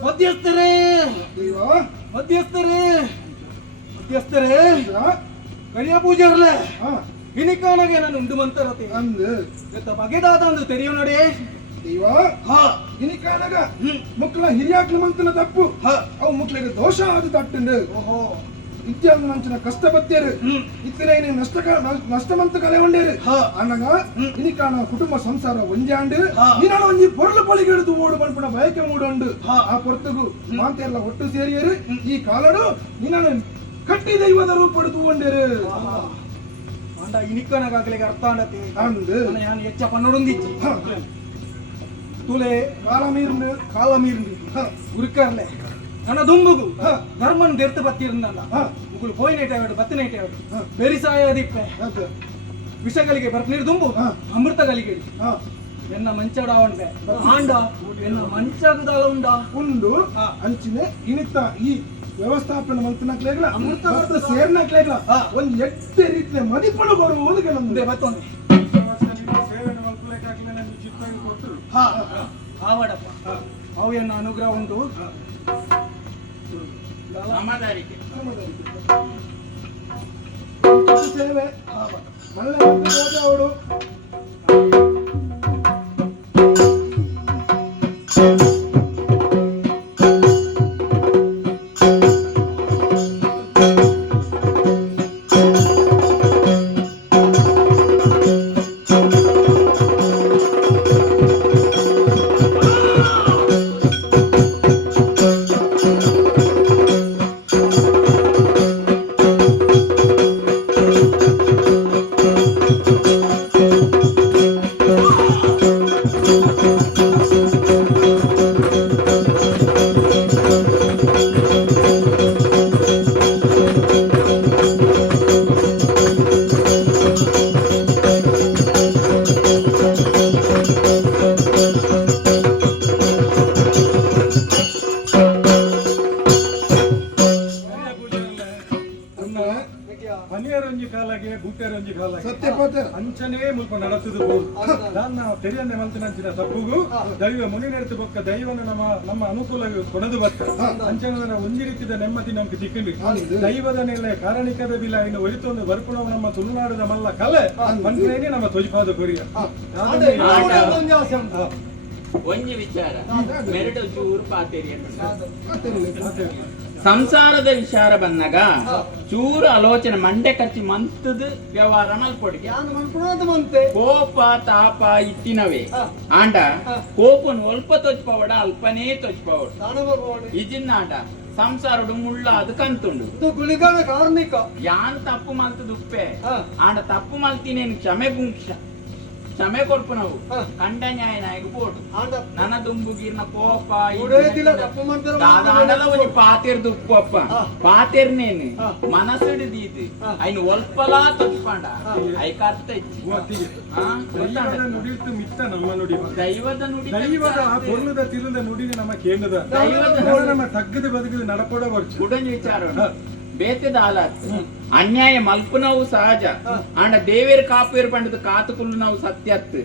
ಮಧ್ಯಸ್ಥರೇ ಅಯ್ಯೋ ಮಧ್ಯಸ್ಥರೇ ಮಧ್ಯಸ್ಥರೇ ಕರಿಯ ಪೂಜಾರ್ಲೆ ಹಾ ಹಿನಿಕಾಣಗೆ ನಾನು ಉಂಡು ಮಂತರತೆ ಅಂದು ಬಗೆದಾದ ಒಂದು ತೆರೆಯು ನೋಡಿ ಅಯ್ಯೋ ಇನಿಕಾನಾಗ ಮಕ್ಕಳ ಹಿರಿಯಾಕ್ಲ ಮಂತನ ತಪ್ಪು ಅವು ಮಕ್ಕಳಿಗೆ ದೋಷ ಆದ ತಟ್ಟುಂಡು ಓಹೋ ಇತ್ಯಾದ ನಂಚಿನ ಕಷ್ಟ ಬತ್ತೇರು ಇತ್ತಿನ ನಷ್ಟಮಂತ ಕಲೆ ಉಂಡೇರು ಅನ್ನಗ ಇನಿಕಾನ ಕುಟುಂಬ ಸಂಸಾರ ಒಂಜಾಂಡು ನಿನ್ನ ಒಂಜಿ ಪೊರ್ಲು ಪೊಳಿಗೆಡುದು ಓಡು ಪಂಪುನ ಬಯಕೆ ಮೂಡುಂಡು ಆ ಪೊರ್ತುಗು ಮಾತೆಲ್ಲ ಒಟ್ಟು ಸೇರಿಯರು ಈ ಕಾಲಡು ನಿನ್ನ ಕಟ್ಟಿ ದೈವದ ರೂಪಡು ತೂಗೊಂಡೇರು ಅಂಡ ಇನಿಕನಗಾಗಲಿಗೆ ಅರ್ಥ ಆಂಡತಿ ಅಂದು ನಾನು ಹೆಚ್ಚ ಪನ್ನೊಡೊಂದಿಚ್ಚಿ ತುಲೆ ಕಾಲ ಮೀರ್ಂದು ಗುರುಕರ್ಲೆ ನನ್ನ ದುಂಬುಗು ಧರ್ಮನ್ ದೆರ್ತು ಬತ್ತಿರಂದಲ್ಲ ಮುಗುಳು ಪೋಯಿನೇಟೇವಾಡು ಬತ್ತಿನೇಟೇವಾಡು ಬೆರಿಸಾಯದಿಪ್ಪೆ ವಿಷಗಳಿಗೆ ಬರ್ತೀರ್ ದುಂಬು ಅಮೃತಗಳಿಗೆ ಎನ್ನ ಮಂಚಡಾವಂಡೆ ಆಂಡ ಎನ್ನ ಮಂಚಗದಾಲ ಉಂಡ ಉಂಡು ಅಂಚಿನೆ ಇನಿತ್ತ ಈ ವ್ಯವಸ್ಥಾಪನ ಮಂತ್ನಕ್ಲೇಗ್ಲ ಅಮೃತ ಸೇರ್ನಕ್ಲೇಗ್ಲ ಒಂದು ಎಟ್ಟೆ ರೀತಿಯ ಮದಿಪಡು ಬರುವುದು ಕೆಲವೊಂದು ಬತ್ತೊಂದು ಸೇವೆಯನ್ನು ಮಲ್ಪಲೇಕಾಗ್ಲೇ ನನಗೆ ಚಿತ್ತಾಗಿ ಕೊಟ್ಟರು ಆವಡಪ್ಪ ಅವು ಎನ್ನ ಅನುಗ್ರಹ ಉಂಟು ಸಮದಾರಿಕೆ ಸೇವೆ ಮಳ್ಳೆ ಹೋದ ಅವಳು ಮನೆಯರೊಂಜಿ ಕಾಲಗೆ ಬೂಟೆರೊಂಜಿ ಕಾಲಗೆ ಸತ್ಯಪಾತ ಅಂಚನೇ ಮುಲ್ಪ ನಡೆಸುದು ಬೋದು ನಾನು ತೆರಿಯನ್ನೇ ಮಂತಿನಂಚಿನ ತಪ್ಪುಗು ದೈವ ಮುನಿ ನೆರೆತು ಬೊಕ್ಕ ದೈವನ ನಮ್ಮ ಅನುಕೂಲ ಕೊಡದು ಬತ್ತ ಅಂಚನ ಒಂಜಿ ರೀತಿಯ ನೆಮ್ಮದಿ ನಮ್ಗೆ ಸಿಕ್ಕಿಂಡಿ ದೈವದ ನೆಲೆ ಕಾರಣಿಕದ ಬಿಲ ಇನ್ನು ಒರಿತೊಂದು ಬರ್ಪುಣವು ನಮ್ಮ ತುಳುನಾಡಿನ ಮಲ್ಲ ಕಲೆ ಮಂತ್ರೇನೆ ನಮ್ಮ ತ್ವಜಿಪಾದ ಕೊರಿಯ ಒಂಜಿ ವಿಚಾರ ಮೆರಡು ಚೂರು ಪಾತೇರಿ ಸಂಸಾರದ ವಿಚಾರ ಬಂದಾಗ ಚೂರು ಆಲೋಚನೆ ಮಂಡೆ ಕಚ್ಚಿ ಮಂತದ ವ್ಯವಹಾರ ಮಲ್ಪೊಡಿಗೆ ಕೋಪ ತಾಪ ಇತ್ತಿನವೇ ಆಂಡ ಕೋಪನ್ ಒಲ್ಪ ತೊಚ್ಪವಡ ಅಲ್ಪನೇ ತೊಚ್ಪವಡ ಇಜಿನ್ನ ಆಂಡ ಸಂಸಾರಡು ಮುಳ್ಳ ಅದು ಕಂತುಂಡು ಗುಳಿಗಾನ ಕಾರ್ಮಿಕ ಯಾನ್ ತಪ್ಪು ಮಲ್ತದ ಉಪ್ಪೆ ಆಂಡ ತಪ್ಪು ಮಲ್ತಿನೇನು ಕ್ಷಮೆ ಕೊಡ್ಪು ನಾವು ಕಂಡ ನ್ಯಾಯ ನಾಯಕ ಬೋಡು ನನ್ನ ದುಂಬುಗಿರ್ನ ಕೋಪ ದಾದಾಂಡಲ ಒಂಜಿ ಪಾತೆರ್ದು ಉಪ್ಪು ಅಪ್ಪ ಪಾತೆರ್ನೇನು ಮನಸ್ಸಿಡಿದೀದು ಐನು ಒಲ್ಪಲಾ ತೊಚ್ಕೊಂಡ ಐಕ ಅರ್ಥ ನುಡಿತು ಮಿತ್ತ ನಮ್ಮ ನುಡಿ ದೈವದ ನುಡಿ ದೈವದ ಆ ಪೊರ್ಲದ ತಿರುದ ನುಡಿಗೆ ನಮ್ಮ ಕೇಂದ್ರದ ನಮ್ಮ ತಗ್ಗದ ಬದುಕದ ನಡಪಡ ವರ್ಷ ಕುಡಂಜ ವಿಚಾರ ಬೇತೆದ ಆಲಾತ್ ಅನ್ಯಾಯ ಮಲ್ಪುನವು ಸಹಜ ಆಂಡ ದೇವೇರ್ ಕಾಪೇರ್ ಬಂಡದ ಕಾತುಕುಲ್ಲು ನಾವು ಸತ್ಯತ್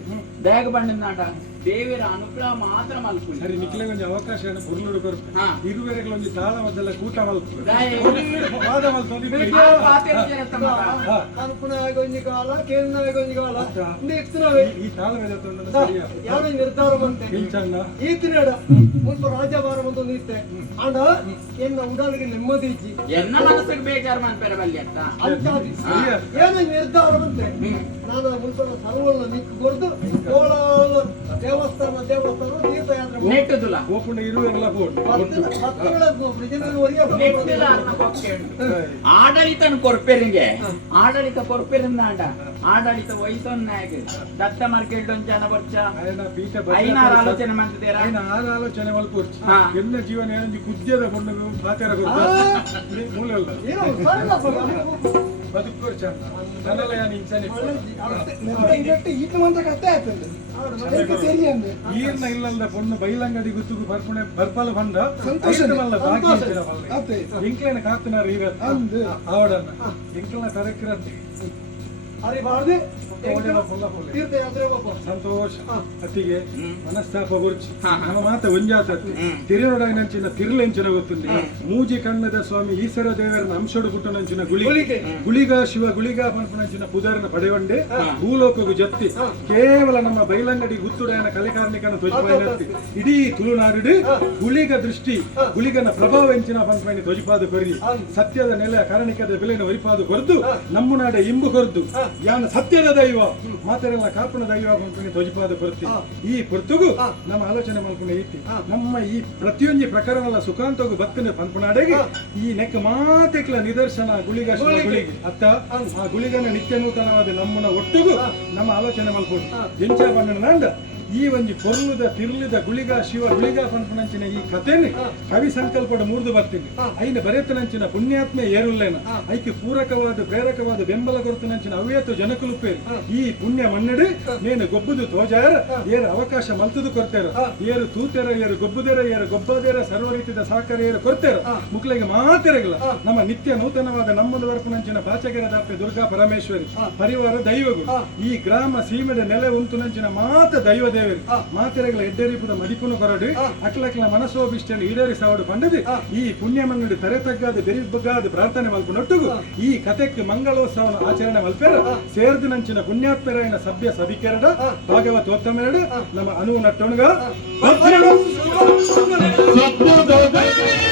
ದೇಗ ಬಂಡದ ನಾಡ ದೇವರ ಅನುಗ್ರಹ ಮಾತ್ರ ಮಲ್ಪು ಸರಿ ನಿಕ್ಲೆ ಒಂಜಿ ಅವಕಾಶ ಪುರ್ಲುಡು ಕೊರ್ಪು ಇರುವೆರೆಗಳ ಒಂಜಿ ತಾಳ ಮದ್ದೆಲ್ಲ ಕೂಟ ಮಲ್ಪು ವಾದ ಮಲ್ಪು ಈ ತಾಳ ಮೇಲೆ ನಿರ್ಧಾರ ಬಂತೆ ಪಿಂಚಣ್ಣ ಈತಿನಡ ಮುಲ್ಪ ರಾಜಭಾರ ಬಂದು ನಿಂತೆ ಆಂಡ ಎನ್ನ ಉಡಾಲಿಗೆ ನೆಮ್ಮದಿ ಇಜ್ಜಿ ಎನ್ನ ಮನಸ್ಸಿಗೆ ಬೇಜಾರು ಮಾಡ್ತಾರೆ ಬಲ್ಲಿ ಅಂತ ಏನ ನಿರ್ಧಾರ ಬಂತೆ ನಾನು ಮುಲ್ಪ ಸರ್ವನ್ನ ನಿಕ್ಕು ಕೊಡ್ದು ದೇವಸ್ಥಾನ ತೀರ್ಥಯಾತ್ರೆ ನೆಟ್ಟುದುಲ ಓಪುಂಡ ಇರುವೆಲ್ಲ ಬೋರ್ಡ್ ನೆಟ್ಟುಲ ಅನ್ನ ಪೊಕ್ಕೆಂಡು. ಆಡಳಿತನ ಕೊರ್ಪೆರಿಂಗೆ ಆಡಳಿತ ಕೊರ್ಪೆರಿಂದಾಂಡ ಆಡಳಿತ ವಹಿಸೊನ್ನಾಗ ದತ್ತ ಮಾರ್ಕೆಟ್ ಜನ ಬರ್ಚ ಆಯ್ನ ಪೀಠ ಐನಾರು ಆಲೋಚನೆ ಮಾಡ್ತಿದ್ದೀರಾ ಆಯ್ನ ಆರು ಆಲೋಚನೆ ಮಲ್ಪೋರ್ಚಿ ಹಾ. ಎನ್ನ ಜೀವನ ಏನಂಜಿ ಕುದ್ಯದ ಕೊಂಡು ಪಾತೆರ ಮೂಲೆ ಅಲ್ಲ ಬದುಕೋರ್ ಚಂದ ನನಲ ಯಾನ್ ಇಂಚನೆ ಈತ ಕತೆ ಆಯ್ತಂದ್ರೆ ಸರಿ ಅಂದ್ರೆ ಈರ್ನ ಇಲ್ಲಲ್ಲ ಪೊಣ್ಣು ಬೈಲಂಗಡಿ ಗುತ್ತುಗು ಬರ್ಪುಣೆ ಬರ್ಪಲ ಬಂದ ಸಂತೋಷ ಅತ್ತೆ ಎಂಕ್ಲೇನ ಕಾತನಾರ ಈಗ ಅಂದು. ಆವಡನ್ನ ಎಂಕ್ಲನ ತರಕಿರಂತೆ ಅರೆ ಬಾರ್ದೆ ತೀರ್ಥಯಾತ್ರೆ ಸಂತೋಷ ಅತ್ತಿಗೆ ಮನಸ್ತಾಪ ಗುರ್ಚಿ ಹಾ, ಹಾ. ನಮ್ಮ ಮಾತ ಒಂಜಾತತ್ತು ತಿರುನೊಡಾಯಿನಂಚಿನ ತಿರುಲೆಂಚಿನ ಗೊತ್ತುಂದಿ ಮೂಜಿ ಕಣ್ಣದ ಸ್ವಾಮಿ ಈಶ್ವರ ದೇವರನ ಅಂಶಡು ಪುಟ್ಟನಂಚಿನ ಗುಳಿಗ ಶಿವ ಗುಳಿಗ ಪಂಪನಂಚಿನ ಪುದರನ ಪಡೆವಂಡೆ ಭೂಲೋಕಗು ಜತ್ತಿ ಕೇವಲ ನಮ್ಮ ಬೈಲಂಗಡಿ ಗುತ್ತುಡಾಯನ ಕಲೆಕಾರ್ಮಿಕನ ಧ್ವಜಪಾಯನತ್ತಿ ಇಡೀ ತುಳುನಾಡು ಗುಳಿಗ ದೃಷ್ಟಿ ಗುಳಿಗನ ಪ್ರಭಾವ ಎಂಚಿನ ಪಂಪನಿ ಧ್ವಜಪಾದು ಕೊರಿ ಸತ್ಯದ ನೆಲೆ ಕಾರಣಿಕದ ಬೆಲೆನ ಒರಿಪಾದು ಕೊರ್ದು ನಮ್ಮ ನಾಡ ಇಂಬು ಕೊರ್ದು ಯಾನ ಸತ್ಯದ ದೈವ ಮಾತೆರೆಲ್ಲ ಕಾಪುನ ದೈವ ಪಂಪನಿ ಧ್ವಜಪಾದ ಕೊರ್ತಿ ಈ ಪೊರ್ತುಗು ನಮ್ಮ ಆಲೋಚನೆ ಮಲ್ಪನೆ ಐತಿ ನಮ್ಮ ಈ ಪ್ರತಿಯೊಂದು ಪ್ರಕರಣ ಸುಖಾಂತಗು ಬತ್ತನೆ ಪಂಪನಾಡೆಗೆ ಈ ನೆಕ್ ಮಾತೆಕ್ಲ ನಿದರ್ಶನ ಗುಳಿಗ ಶಿವ ಗುಳಿಗೆ ಅತ್ತ ಆ ಗುಳಿಗನ ನಿತ್ಯ ನೂತನವಾದ ನಮ್ಮನ್ನ ಒಟ್ಟಿಗೂ ನಮ್ಮ ಆಲೋಚನೆ ಮಲ್ಪೋದು ಎಂಚ ಬಣ್ಣ ಈ ಒಂಜಿ ಕೊರ್ಲುದ ತಿರ್ಲಿದ ಗುಳಿಗ ಶಿವ ಗುಳಿಗ ಪಂಪನಂಚಿನ ಈ ಕಥೆನೆ ಕವಿ ಸಂಕಲ್ಪದ ಮೂರ್ದು ಬರ್ತೀನಿ ಐನ ಬರೆತನಂಚಿನ ಪುಣ್ಯಾತ್ಮೆ ಏರುಲ್ಲೇನ ಐಕೆ ಪೂರಕವಾದ ಪ್ರೇರಕವಾದ ಬೆಂಬಲ ಕೊರತನಂಚಿನ ಅವ್ಯತು ಜನಕುಲುಪೇರು ಈ ಪುಣ್ಯ ಮನ್ನಡೆ ನೇನು ಗೊಬ್ಬುದು ತೋಜಾರ ಏರು ಅವಕಾಶ ಮಲ್ತದು ಕೊರ್ತೇರ ಏರು ತೂತೆರ ಏರು ಗೊಬ್ಬುದೇರ ಏರು ಗೊಬ್ಬದೇರ ಸರ್ವ ರೀತಿಯ ಸಹಕಾರ ಏರು ಕೊರ್ತೇರ ಮುಕ್ಳಿಗೆ ಮಾತೆರಗಿಲ್ಲ ನಮ್ಮ ನಿತ್ಯ ನೂತನವಾದ ನಮ್ಮದು ವರ್ಪನಂಚಿನ ಬಾಚಗೆರ ದಾಪೆ ದುರ್ಗಾ ಪರಮೇಶ್ವರಿ ಪರಿವಾರ ದೈವಗಳು ಈ ಗ್ರಾಮ ಸೀಮೆಡ ನೆಲೆ ಉಂಟುನಂಚಿನ ಮಾತ ದೈವ ದೇವರು ಮಾತೆರೆಗಳ ಎಡ್ಡೆರಿಪುದ ಮಡಿಪುನು ಕೊರಡು ಅಕ್ಲಕ್ಲ ಮನಸೋಭಿಷ್ಟನ್ನು ಈಡೇರಿ ಸಾವಡು ಪಂಡದಿ ಈ ಪುಣ್ಯ ಮನ್ನಡಿ ತರೆ ತಗ್ಗಾದ ಬೆರಿಬಗ್ಗಾದ ಪ್ರಾರ್ಥನೆ ಮಲ್ಪನೊಟ್ಟುಗು ಈ ಕಥೆಕ್ಕೆ ಮಂಗಳೋತ್ಸವನ ಆಚರಣೆ ಮಲ್ಪೆರ ಸೇರ್ದು ನಂಚಿನ ಪುಣ್ಯಾತ್ಮರಾಯನ ಸಭ್ಯ ಸಭಿಕೆರಡ ಭಾಗವತೋತ್ತಮೆರಡು ನಮ್ಮ ಅನುವು ನಟ್ಟೊಣಗ ಸತ್ಯದ ದೈವ